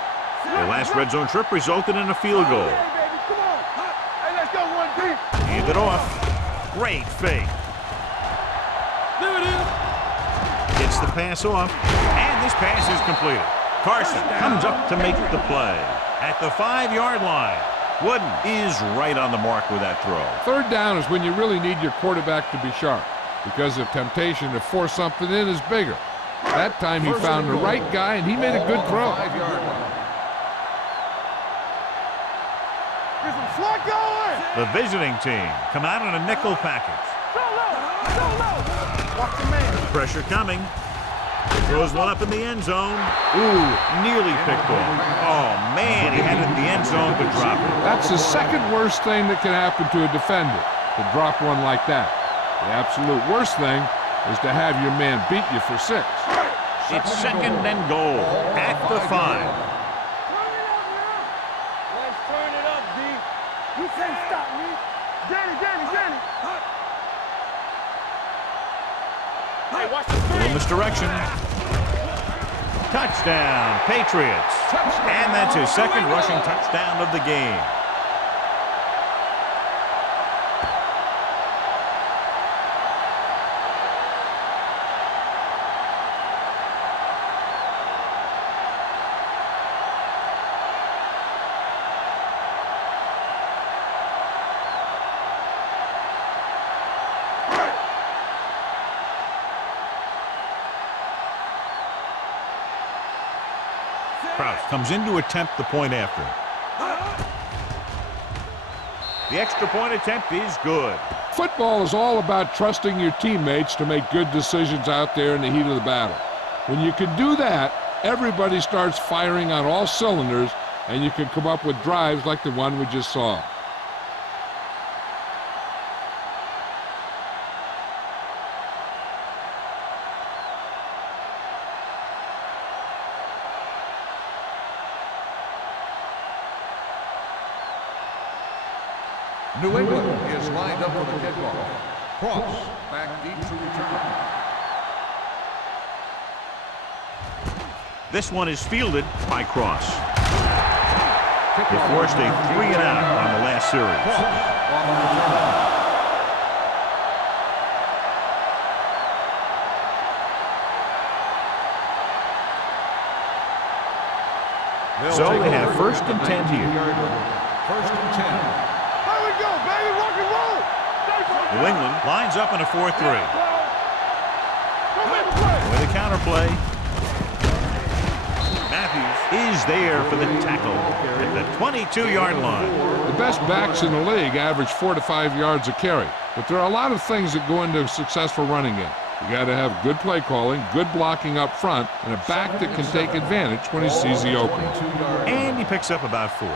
The last red zone trip resulted in a field goal. Hey, baby, come on. Hey, let's go one deep. Hand it off. Great fake. There it is. Gets the pass off. And this pass is completed. Carson comes up to make the play. At the 5-yard line. Wooden is right on the mark with that throw. Third down is when you really need your quarterback to be sharp, because the temptation to force something in is bigger. That time he found the right guy, and he made a good throw. Get some slack going. The visiting team come out in a nickel package. Go low. Go low. Watch the man. Pressure coming. Throws one up in the end zone. Ooh, nearly picked off. Oh, man, he had it in the end zone but dropped it. That's the second worst thing that can happen to a defender, to drop one like that. The absolute worst thing is to have your man beat you for 6. It's second and goal at the 5. Turn it up now. Let's turn it up, D. You can't stop me. Danny. Hey, watch the Little screen. misdirection. Touchdown, Patriots. And that's his second rushing touchdown of the game. Krause comes in to attempt the point after. The extra point attempt is good. Football is all about trusting your teammates to make good decisions out there in the heat of the battle. When you can do that, everybody starts firing on all cylinders, and you can come up with drives like the one we just saw. New England is lined up for the kickoff. Cross back deep to return. This one is fielded by Cross. He forced a 3-and-out on the last series. So they have first and 10 here. First and 10. There we go, baby. Rock and roll. New England lines up in a 4-3. Go make the play. With a counterplay. Matthews is there for the tackle at the 22-yard line. The best backs in the league average 4 to 5 yards a carry, but there are a lot of things that go into a successful running game. You got to have good play calling, good blocking up front, and a back that can take advantage when he sees the opening. And he picks up about 4.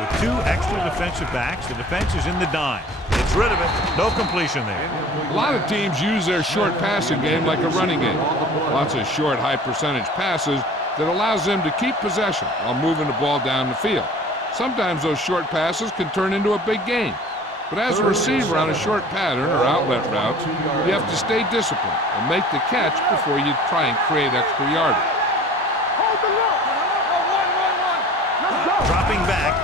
With 2 extra defensive backs, the defense is in the dime. It's rid of it. No completion there. A lot of teams use their short passing game like a running game. Lots of short, high-percentage passes that allows them to keep possession while moving the ball down the field. Sometimes those short passes can turn into a big gain. But as a receiver on a short pattern or outlet route, you have to stay disciplined and make the catch before you try and create extra yardage. Hold the look. Let's go. Dropping back.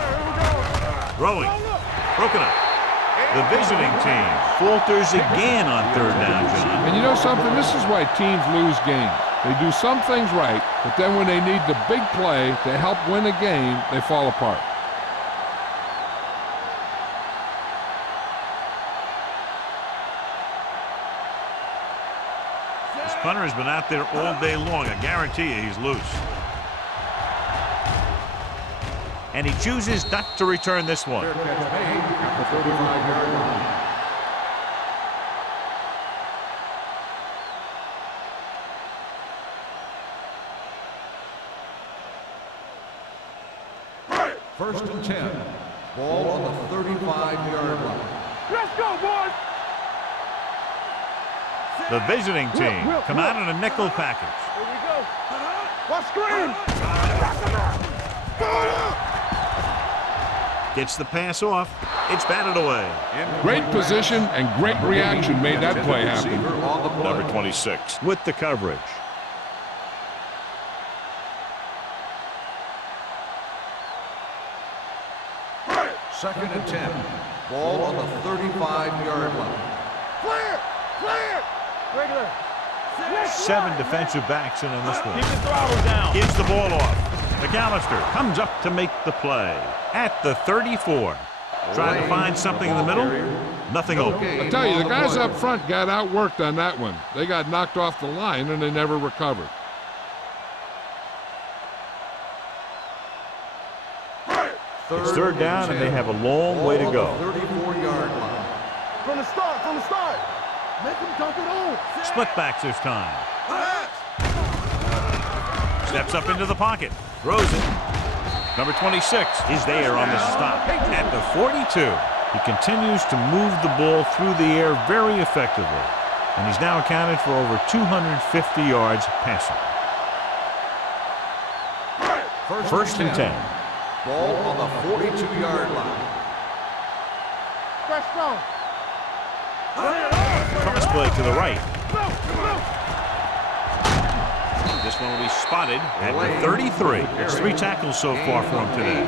Throwing. Broken up. The visiting team falters again on third down, John. And you know something? This is why teams lose games. They do some things right, but then when they need the big play to help win a game, they fall apart. This punter has been out there all day long. I guarantee you he's loose. And he chooses not to return this one. Fair catch made at the 35-yard line. First and 10. Ball on the 35-yard line. Let's go, boys. The visiting team come out in a nickel package. Here we go. Watch screen. Gets the pass off. It's batted away. Great position and great reaction made that play happen. Number 26 with the coverage. Second and 10. Ball on the 35-yard line. Clear. Clear. Regular. 7 defensive backs in on this one. Keep the throttle down. Gives the ball off. McAllister comes up to make the play at the 34. Trying to find something in the middle. Nothing open. I tell you, the guys up front got outworked on that one. They got knocked off the line and they never recovered. It's third down and they have a long way to go. 34-yard line. From the start. Make them dump it on. Split backs this time. Steps up into the pocket. Throws it. Number 26 is there on the stop at the 42. He continues to move the ball through the air very effectively. And he's now accounted for over 250 yards passing. First and 10. Ball on the 42-yard line. Fresh throw. Cross play to the right. This one will be spotted at the 33. It's 3 tackles so far for him today.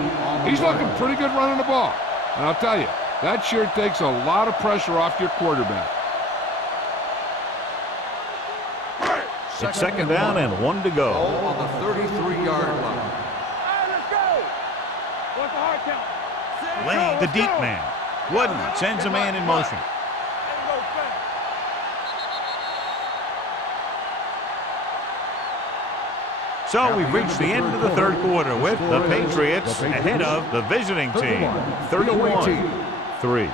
He's looking pretty good running the ball. And I'll tell you, that sure takes a lot of pressure off your quarterback. It's second down and 1 to go. Ball on the 33-yard line. Let's go. What's the hard count? Lane, the deep man. Wooden sends a man in motion. So we've reached the end of the third quarter with the Patriots ahead of the visiting team, 31-3.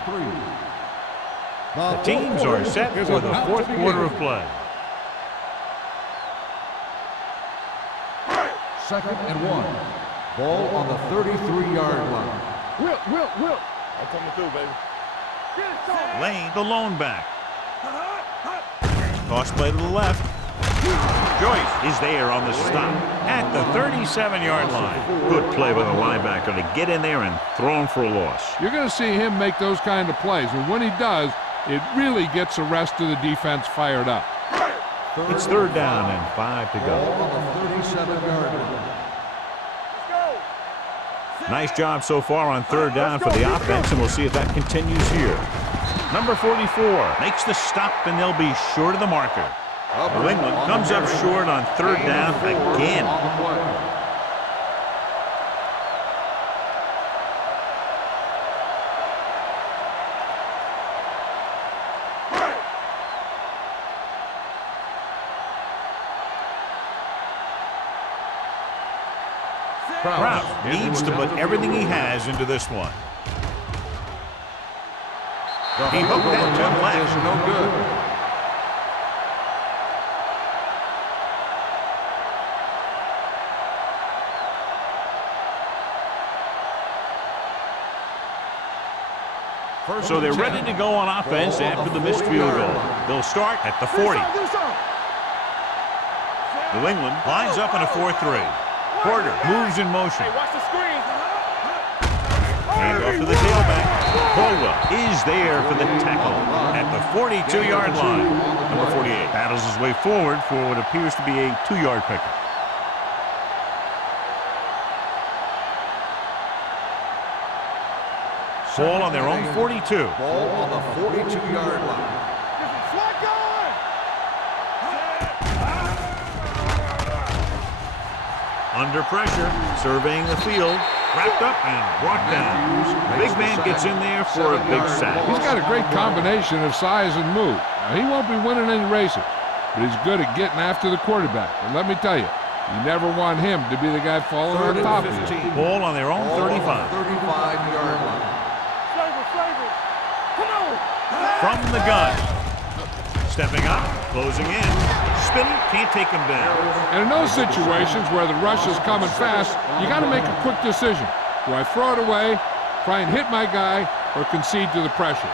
The teams are set for the fourth quarter of play. Second and 1. Ball on the 33-yard line. Will. I'm coming through, baby. Lane, the lone back. Toss play to the left. Joyce is there on the stop at the 37-yard line. Good play by the linebacker to get in there and throw him for a loss. You're going to see him make those kind of plays, and when he does, it really gets the rest of the defense fired up. It's third down and 5 to Ball go. on the 37-yard line. Nice job so far on third down for the offense, and we'll see if that continues here. Number 44 makes the stop, and they'll be short of the marker. New England comes up short on third down again. Kraft needs to put everything he has into this one. He hooked that to the left. Is no good. So they're ready to go on offense after the missed field goal. They'll start at the 40. New England lines up in a 4-3. Porter moves in motion. Hey, watch the screen. Hand off to the tailback. Caldwell is there for the tackle at the 42-yard line. Number 48 battles his way forward for what appears to be a 2-yard pickup. Ball on their own 42. Ball on the 42-yard line. Under pressure, surveying the field, wrapped up and brought down. The big man gets in there for a big sack. He's got a great combination of size and move. Now, he won't be winning any races, but he's good at getting after the quarterback. And let me tell you, you never want him to be the guy falling on top of you. Ball on their own 35. 35-yard line. From the gun. Stepping up, closing in, spinning, can't take him down. And in those situations where the rush is coming fast, you got to make a quick decision. Do I throw it away, try and hit my guy, or concede to the pressure?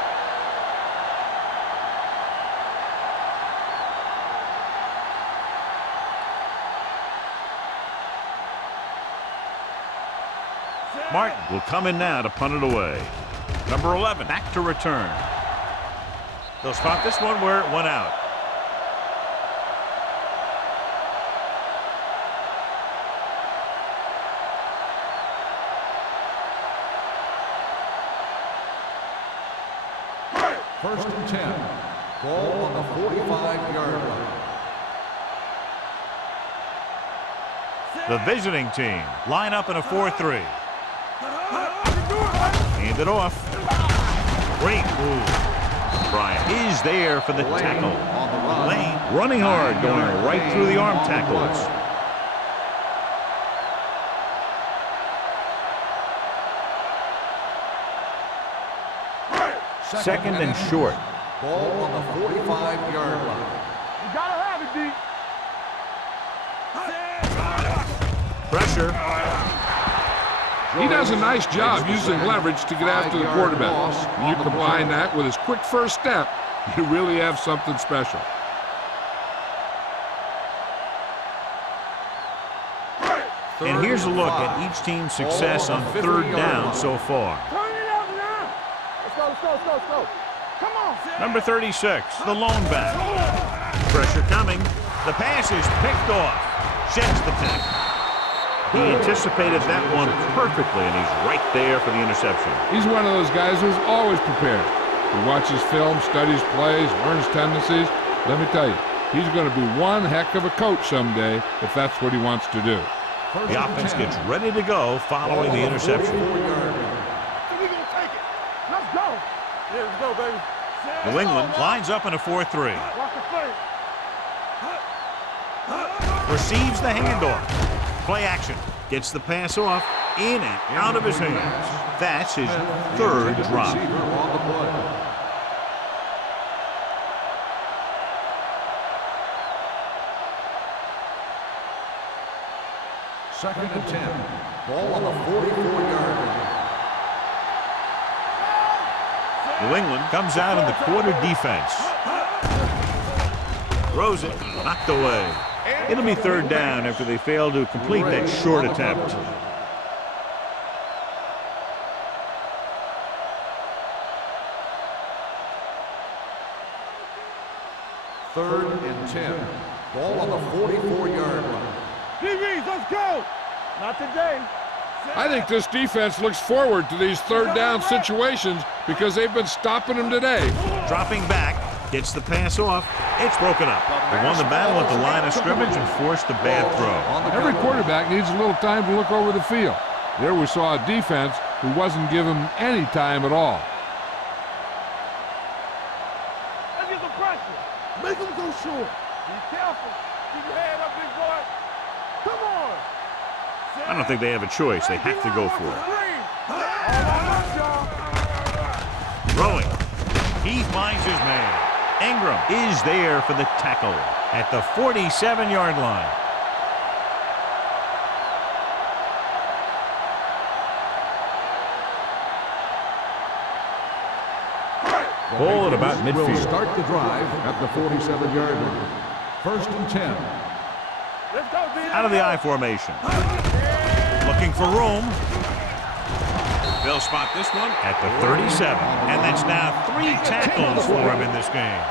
Martin will come in now to punt it away. Number 11 back to return. They'll spot this one where it went out. First and 10. Ball on the 45-yard line. The visiting team line up in a 4-3. Hand it off. Great move. Bryant is there for the tackle. Lane running hard, going right through the arm tackles. Second and short. Ball on the 45-yard line. You gotta have it, D. Pressure. He does a nice job using leverage to get after the quarterback. When you combine that with his quick first step, you really have something special. And here's a look at each team's success on third down so far. Turn it up now. Let's go. Come on. Number 36, the lone back. Pressure coming. The pass is picked off. Sheds the tackle. He anticipated that one perfectly, and he's right there for the interception. He's one of those guys who's always prepared. He watches film, studies plays, learns tendencies. Let me tell you, he's going to be one heck of a coach someday if that's what he wants to do. The offense gets ready to go following the interception. We're gonna take it. Let's go. Yeah, let's go, baby. New England lines up in a 4-3. Watch the play. Receives the handoff. Play action. Gets the pass off, in and out of his hands. That's his third drop. Second and 10. Ball on the 44-yard line. New England comes out in the quarter defense. Throws it, knocked away. It'll be third down after they fail to complete that short attempt. Third and 10. Ball on the 44-yard line. DBs, let's go. Not today. I think this defense looks forward to these third down situations because they've been stopping them today. Dropping back, gets the pass off. It's broken up. They won the battle at the line of scrimmage and forced a bad throw. Every quarterback needs a little time to look over the field. There we saw a defense who wasn't given any time at all. Let's get some pressure. Make them go short. Be careful. Keep your head up, big boy. Come on. I don't think they have a choice. They have to go for it. Throwing. He finds his man. Ingram is there for the tackle at the 47-yard line. Ball at about midfield. Will start the drive at the 47-yard line. First and 10. Let's go, D. Out of the I formation. Looking for room. They'll spot this one at the 37. And that's now 3 tackles for him in this game.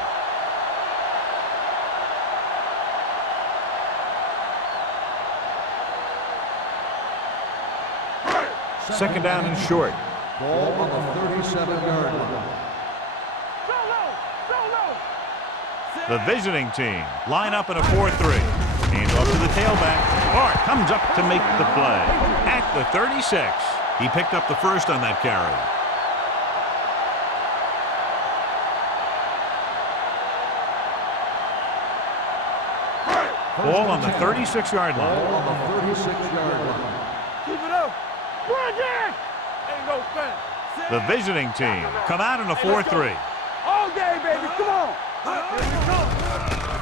Second down and short. Ball on the 37-yard line. The visiting team line up in a 4-3. Hands off to the tailback. Hart comes up to make the play at the 36. He picked up the first on that carry. Ball on the 36-yard line. Ball on the 36-yard line. Keep it up. Run again. Ain't no fence. The visiting team come out in a 4-3. All day, baby. Come on.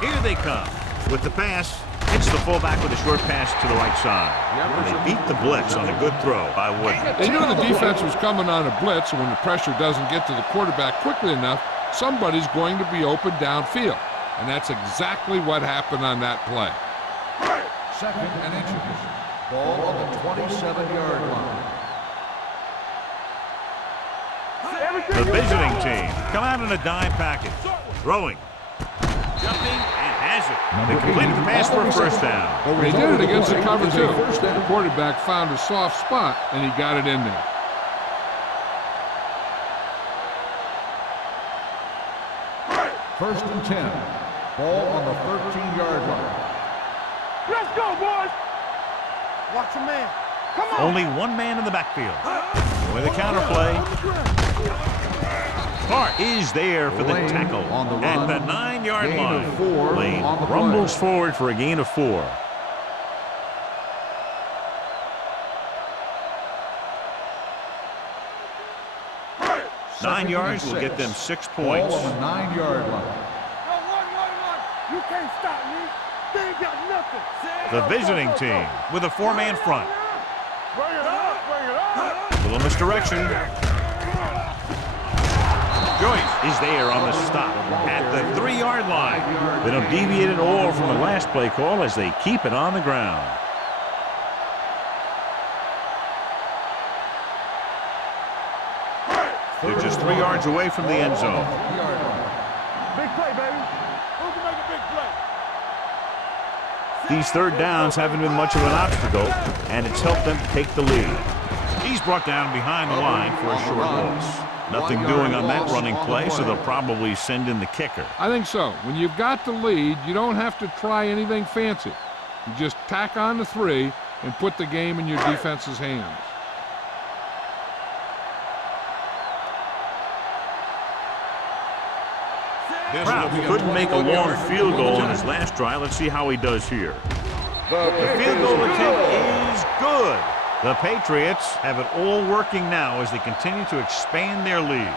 Here they come. With the pass, hits the fullback with a short pass to the right side. They beat the blitz on a good throw by Wood. They knew the defense was coming on a blitz, and when the pressure doesn't get to the quarterback quickly enough, somebody's going to be open downfield. And that's exactly what happened on that play. Second and inches. Ball on the 27-yard line. The visiting team come out in a dime package. Throwing. Jumping and has it. They completed the pass for a first down. They did it against the cover, too. The quarterback found a soft spot, and he got it in there. First and 10. Ball on the 13-yard line. Let's go, boys. Watch a man. Come on. Only one man in the backfield. With a counter play. Hart is there for the tackle on the at run. the 9-yard Gain line. of 4 Lane on the play. rumbles forward for a gain of 4. Nine yards will get them 6 points. Ball on the 9-yard line. Yo, one. You can't stop me. They ain't got nothing. The visiting team with a 4-man front. Bring it up. Bring it up. Little misdirection. Joyce is there on the stop at the 3-yard line. They don't deviate at all from the last play call as they keep it on the ground. They're just 3 yards away from the end zone. Big play, baby. Who can make a big play? These third downs haven't been much of an obstacle, and it's helped them take the lead. He's brought down behind the line for a short loss. Nothing doing on that running play, so they'll probably send in the kicker. I think so. When you've got the lead, you don't have to try anything fancy. You just tack on the 3 and put the game in your defense's hands. Brown couldn't make a long field goal in his last try. Let's see how he does here. The field goal attempt is good. The Patriots have it all working now as they continue to expand their lead.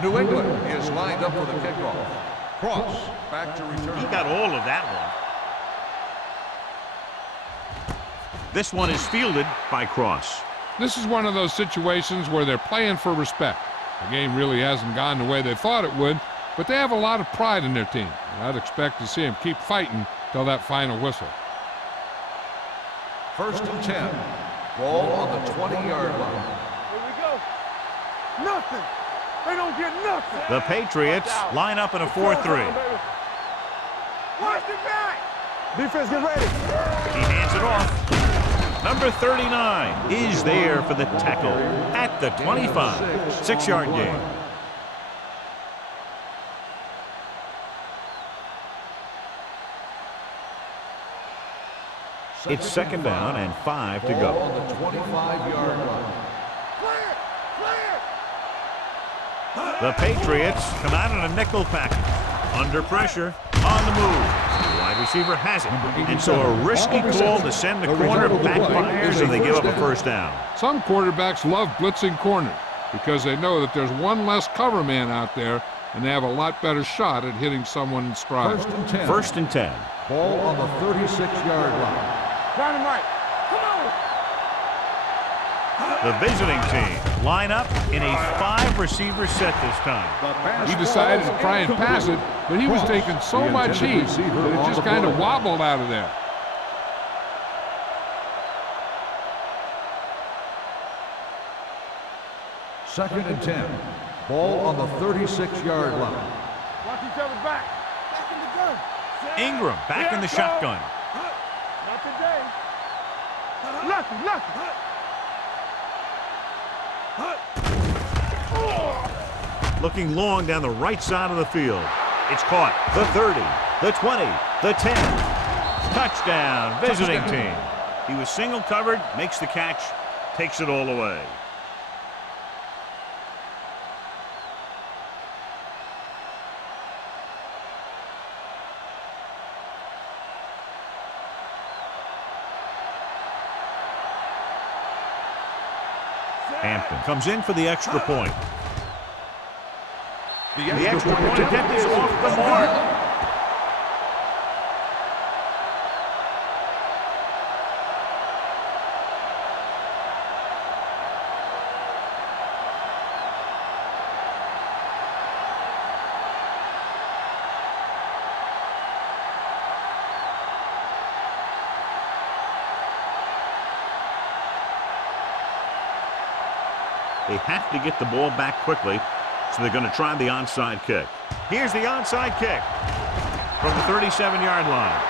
New England is lined up for the kickoff. Cross back to return. He got all of that one. This one is fielded by Cross. This is one of those situations where they're playing for respect. The game really hasn't gone the way they thought it would, but they have a lot of pride in their team. And I'd expect to see them keep fighting till that final whistle. First and 10. Ball on the 20-yard line. Here we go. Nothing. They don't get nothing. The Patriots line up in a 4-3. Watch the back. Defense, get ready. He hands it off. Number 39 is there for the tackle at the 25. 6-yard gain. It's second down and 5 to Ball go. on the 25-yard line. Clear. The Patriots come out in a nickel package. Under pressure, on the move. The wide receiver has it. And so a risky call to send the corner backfires and they give up a first down. Some quarterbacks love blitzing corners because they know that there's one less cover man out there and they have a lot better shot at hitting someone in stride. 1st and 10. 1st and 10. Ball on the 36-yard line. Dynamite. Come on. The visiting team line up in a 5-receiver set this time. He decided to try and pass it, but he was taking so much heat that it just kind of wobbled out of there. Second and 10. Ball on the 36-yard line. Watch each other back. Back in the gun. Ingram back in the shotgun. Not today. Lucky, lucky. Looking long down the right side of the field. It's caught. The 30, the 20, the 10. Touchdown, visiting team. He was single covered, makes the catch, takes it all away. Hampton comes in for the extra point. The extra point attempt is off the mark. They have to get the ball back quickly, so they're going to try the onside kick. Here's the onside kick from the 37-yard line.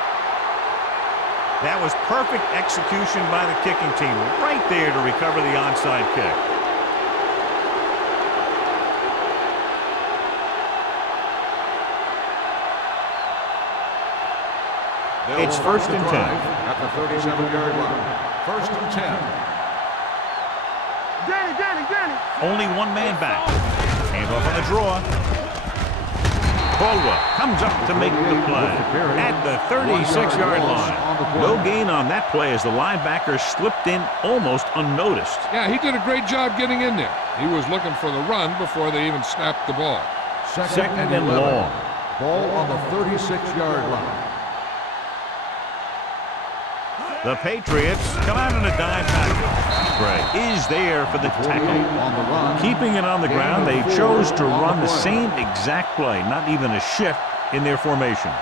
That was perfect execution by the kicking team right there to recover the onside kick. It's 1st and 10. At the 37-yard line. 1st and 10. Danny. Only one man back. Handoff on the draw. Caldwell comes up to make the play at the 36-yard line. No gain on that play as the linebacker slipped in almost unnoticed. Yeah, he did a great job getting in there. He was looking for the run before they even snapped the ball. Second and long. Ball on the 36-yard line. The Patriots come out in a dime package. Gray is there for the tackle. On the run. Keeping it on the ground, they chose to run the same exact play, not even a shift in their formation.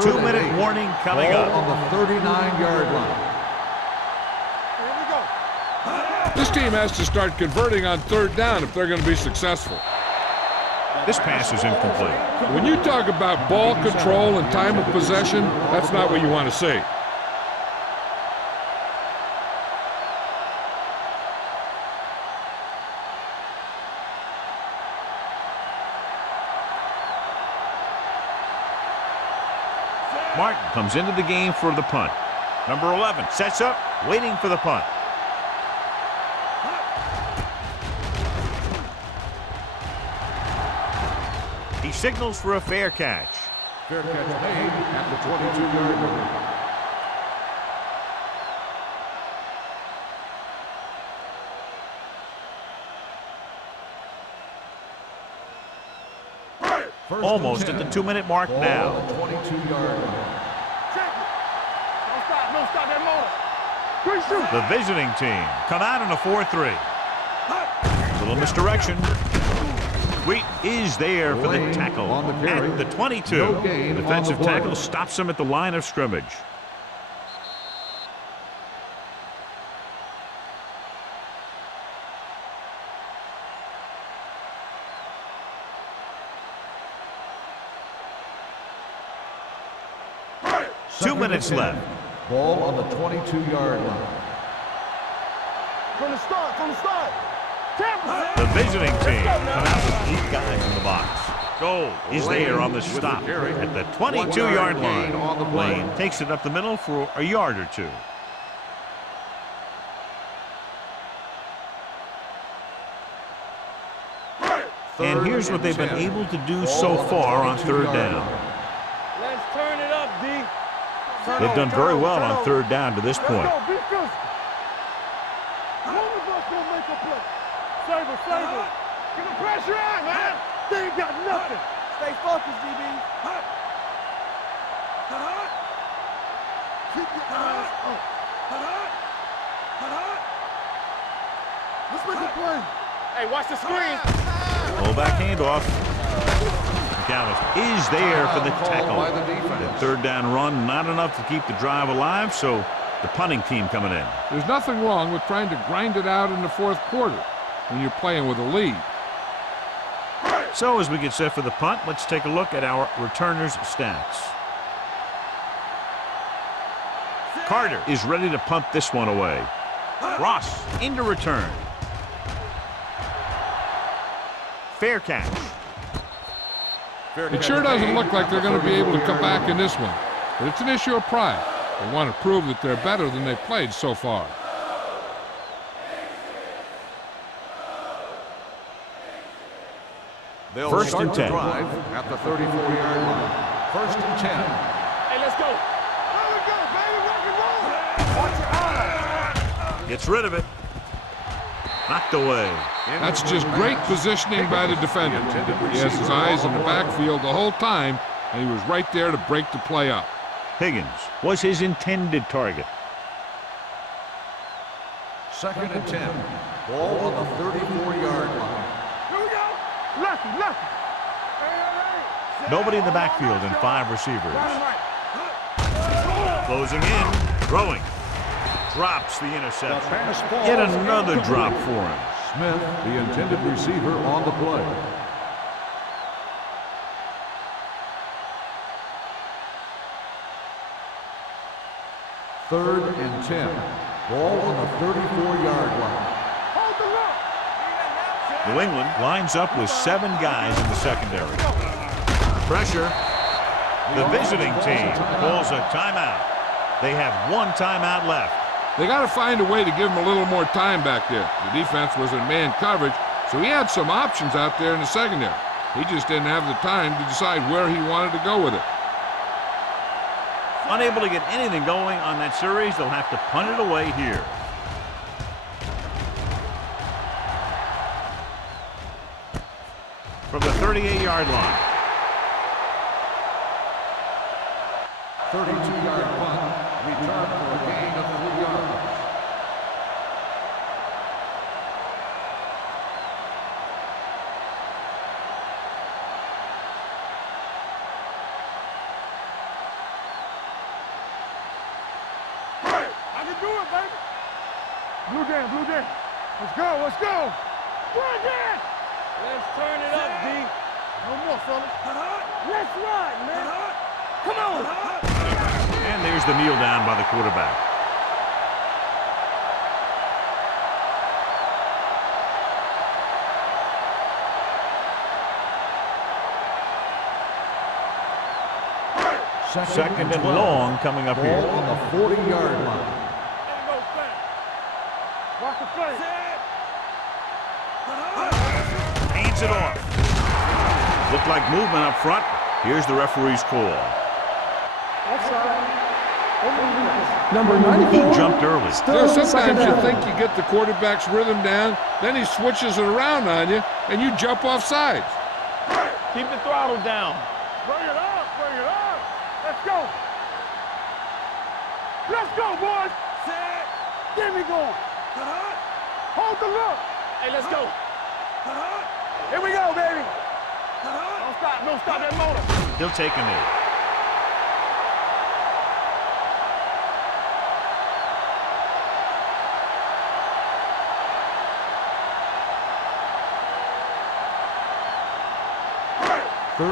Two-minute warning coming up. On the 39-yard line. Here we go. This team has to start converting on 3rd down if they're going to be successful. This pass is incomplete. When you talk about ball control and time of possession, that's not what you want to see. Martin comes into the game for the punt. Number 11 sets up, waiting for the punt. He signals for a fair catch. Fair catch made at the 22-yard line. Almost at the 2-minute mark now. 22-yard line. Check it. Don't stop that motor. Quick shoot. The visiting team come out in a 4-3. Little misdirection. Wheat is there for the tackle at the 22. Defensive tackle stops him at the line of scrimmage. Two minutes left. Ball on the 22-yard line. From the start. The visiting team come out with 8 guys in the box. Goal is there on the stop at the 22-yard line. Lane takes it up the middle for a yard or two. And here's what they've been able to do so far on 3rd down. Let's turn it up, D. They've done very well on 3rd down to this point. One of us gonna make a play. Save it, save it. Get the pressure on, man. They ain't got nothing. Stay focused, DB. Keep your eyes up. Let's make a play. Hey, watch the screen. Fullback handoff. McAllister is there for the tackle. By the defense. The third down run, not enough to keep the drive alive, so the punting team coming in. There's nothing wrong with trying to grind it out in the fourth quarter when you're playing with a lead. So as we get set for the punt, let's take a look at our returners' stats. Carter is ready to punt this one away. Ross into return. Fair catch. It sure doesn't look like they're going to be able to come back in this one, but it's an issue of pride. They want to prove that they're better than they've played so far. They'll First start and the 10. drive at the 34-yard line. First and 10. Hey, let's go. There we go, baby. Rock and roll. Watch your eyes. Gets rid of it. Knocked away. That's just great positioning by the defender. He has his eyes in the backfield the whole time, and he was right there to break the play up. Higgins was his intended target. Second and 10. Ball on the 34-yard line. Here we go. Lucky. Nobody in the backfield and 5 receivers. Right. Closing in, throwing. Drops the interception. Yet another drop for him. Smith, the intended receiver, on the play. Third and 10. Ball on the 34-yard line. Hold the look. New England lines up with 7 guys in the secondary. Pressure. The visiting team pulls a timeout. They have 1 timeout left. They got to find a way to give him a little more time back there. The defense was in man coverage, so he had some options out there in the secondary. He just didn't have the time to decide where he wanted to go with it. Unable to get anything going on that series, they'll have to punt it away here. From the 38-yard line. 32-yard punt. Return for a gain of 3 yards. I can do it, baby. Blue down. Let's go. Run down. Let's turn it up, D. No more, fellas. Let's run, man. Come on. And there's the kneel down by the quarterback. Second and long coming up Ball here. on the 40-yard line. Ain't no thing. Watch the play. Hands it off. Looked like movement up front. Here's the referee's call. Offside. Number He 94. jumped early. You know, Still second sometimes you down. think you get the quarterback's rhythm down, then he switches it around on you, and you jump off sides. Keep the throttle down. Bring it up. Let's go. Let's go, boys. Set. Get me going. Hold the look. Hey, let's go. Here we go, baby. Don't stop that motor. He'll take a knee.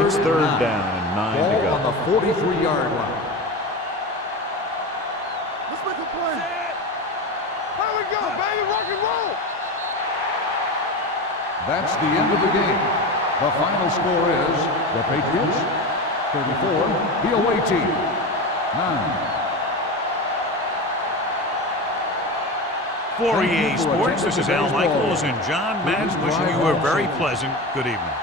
It's third down and 9 to Ball go. on the 43-yard line. Let's make a play. Here we go, baby. Rock and roll. That's the end of the game. The final score is the Patriots 34, the away team 9. For EA Sports, this is Al Michaels and John Madden wishing you a very pleasant good evening.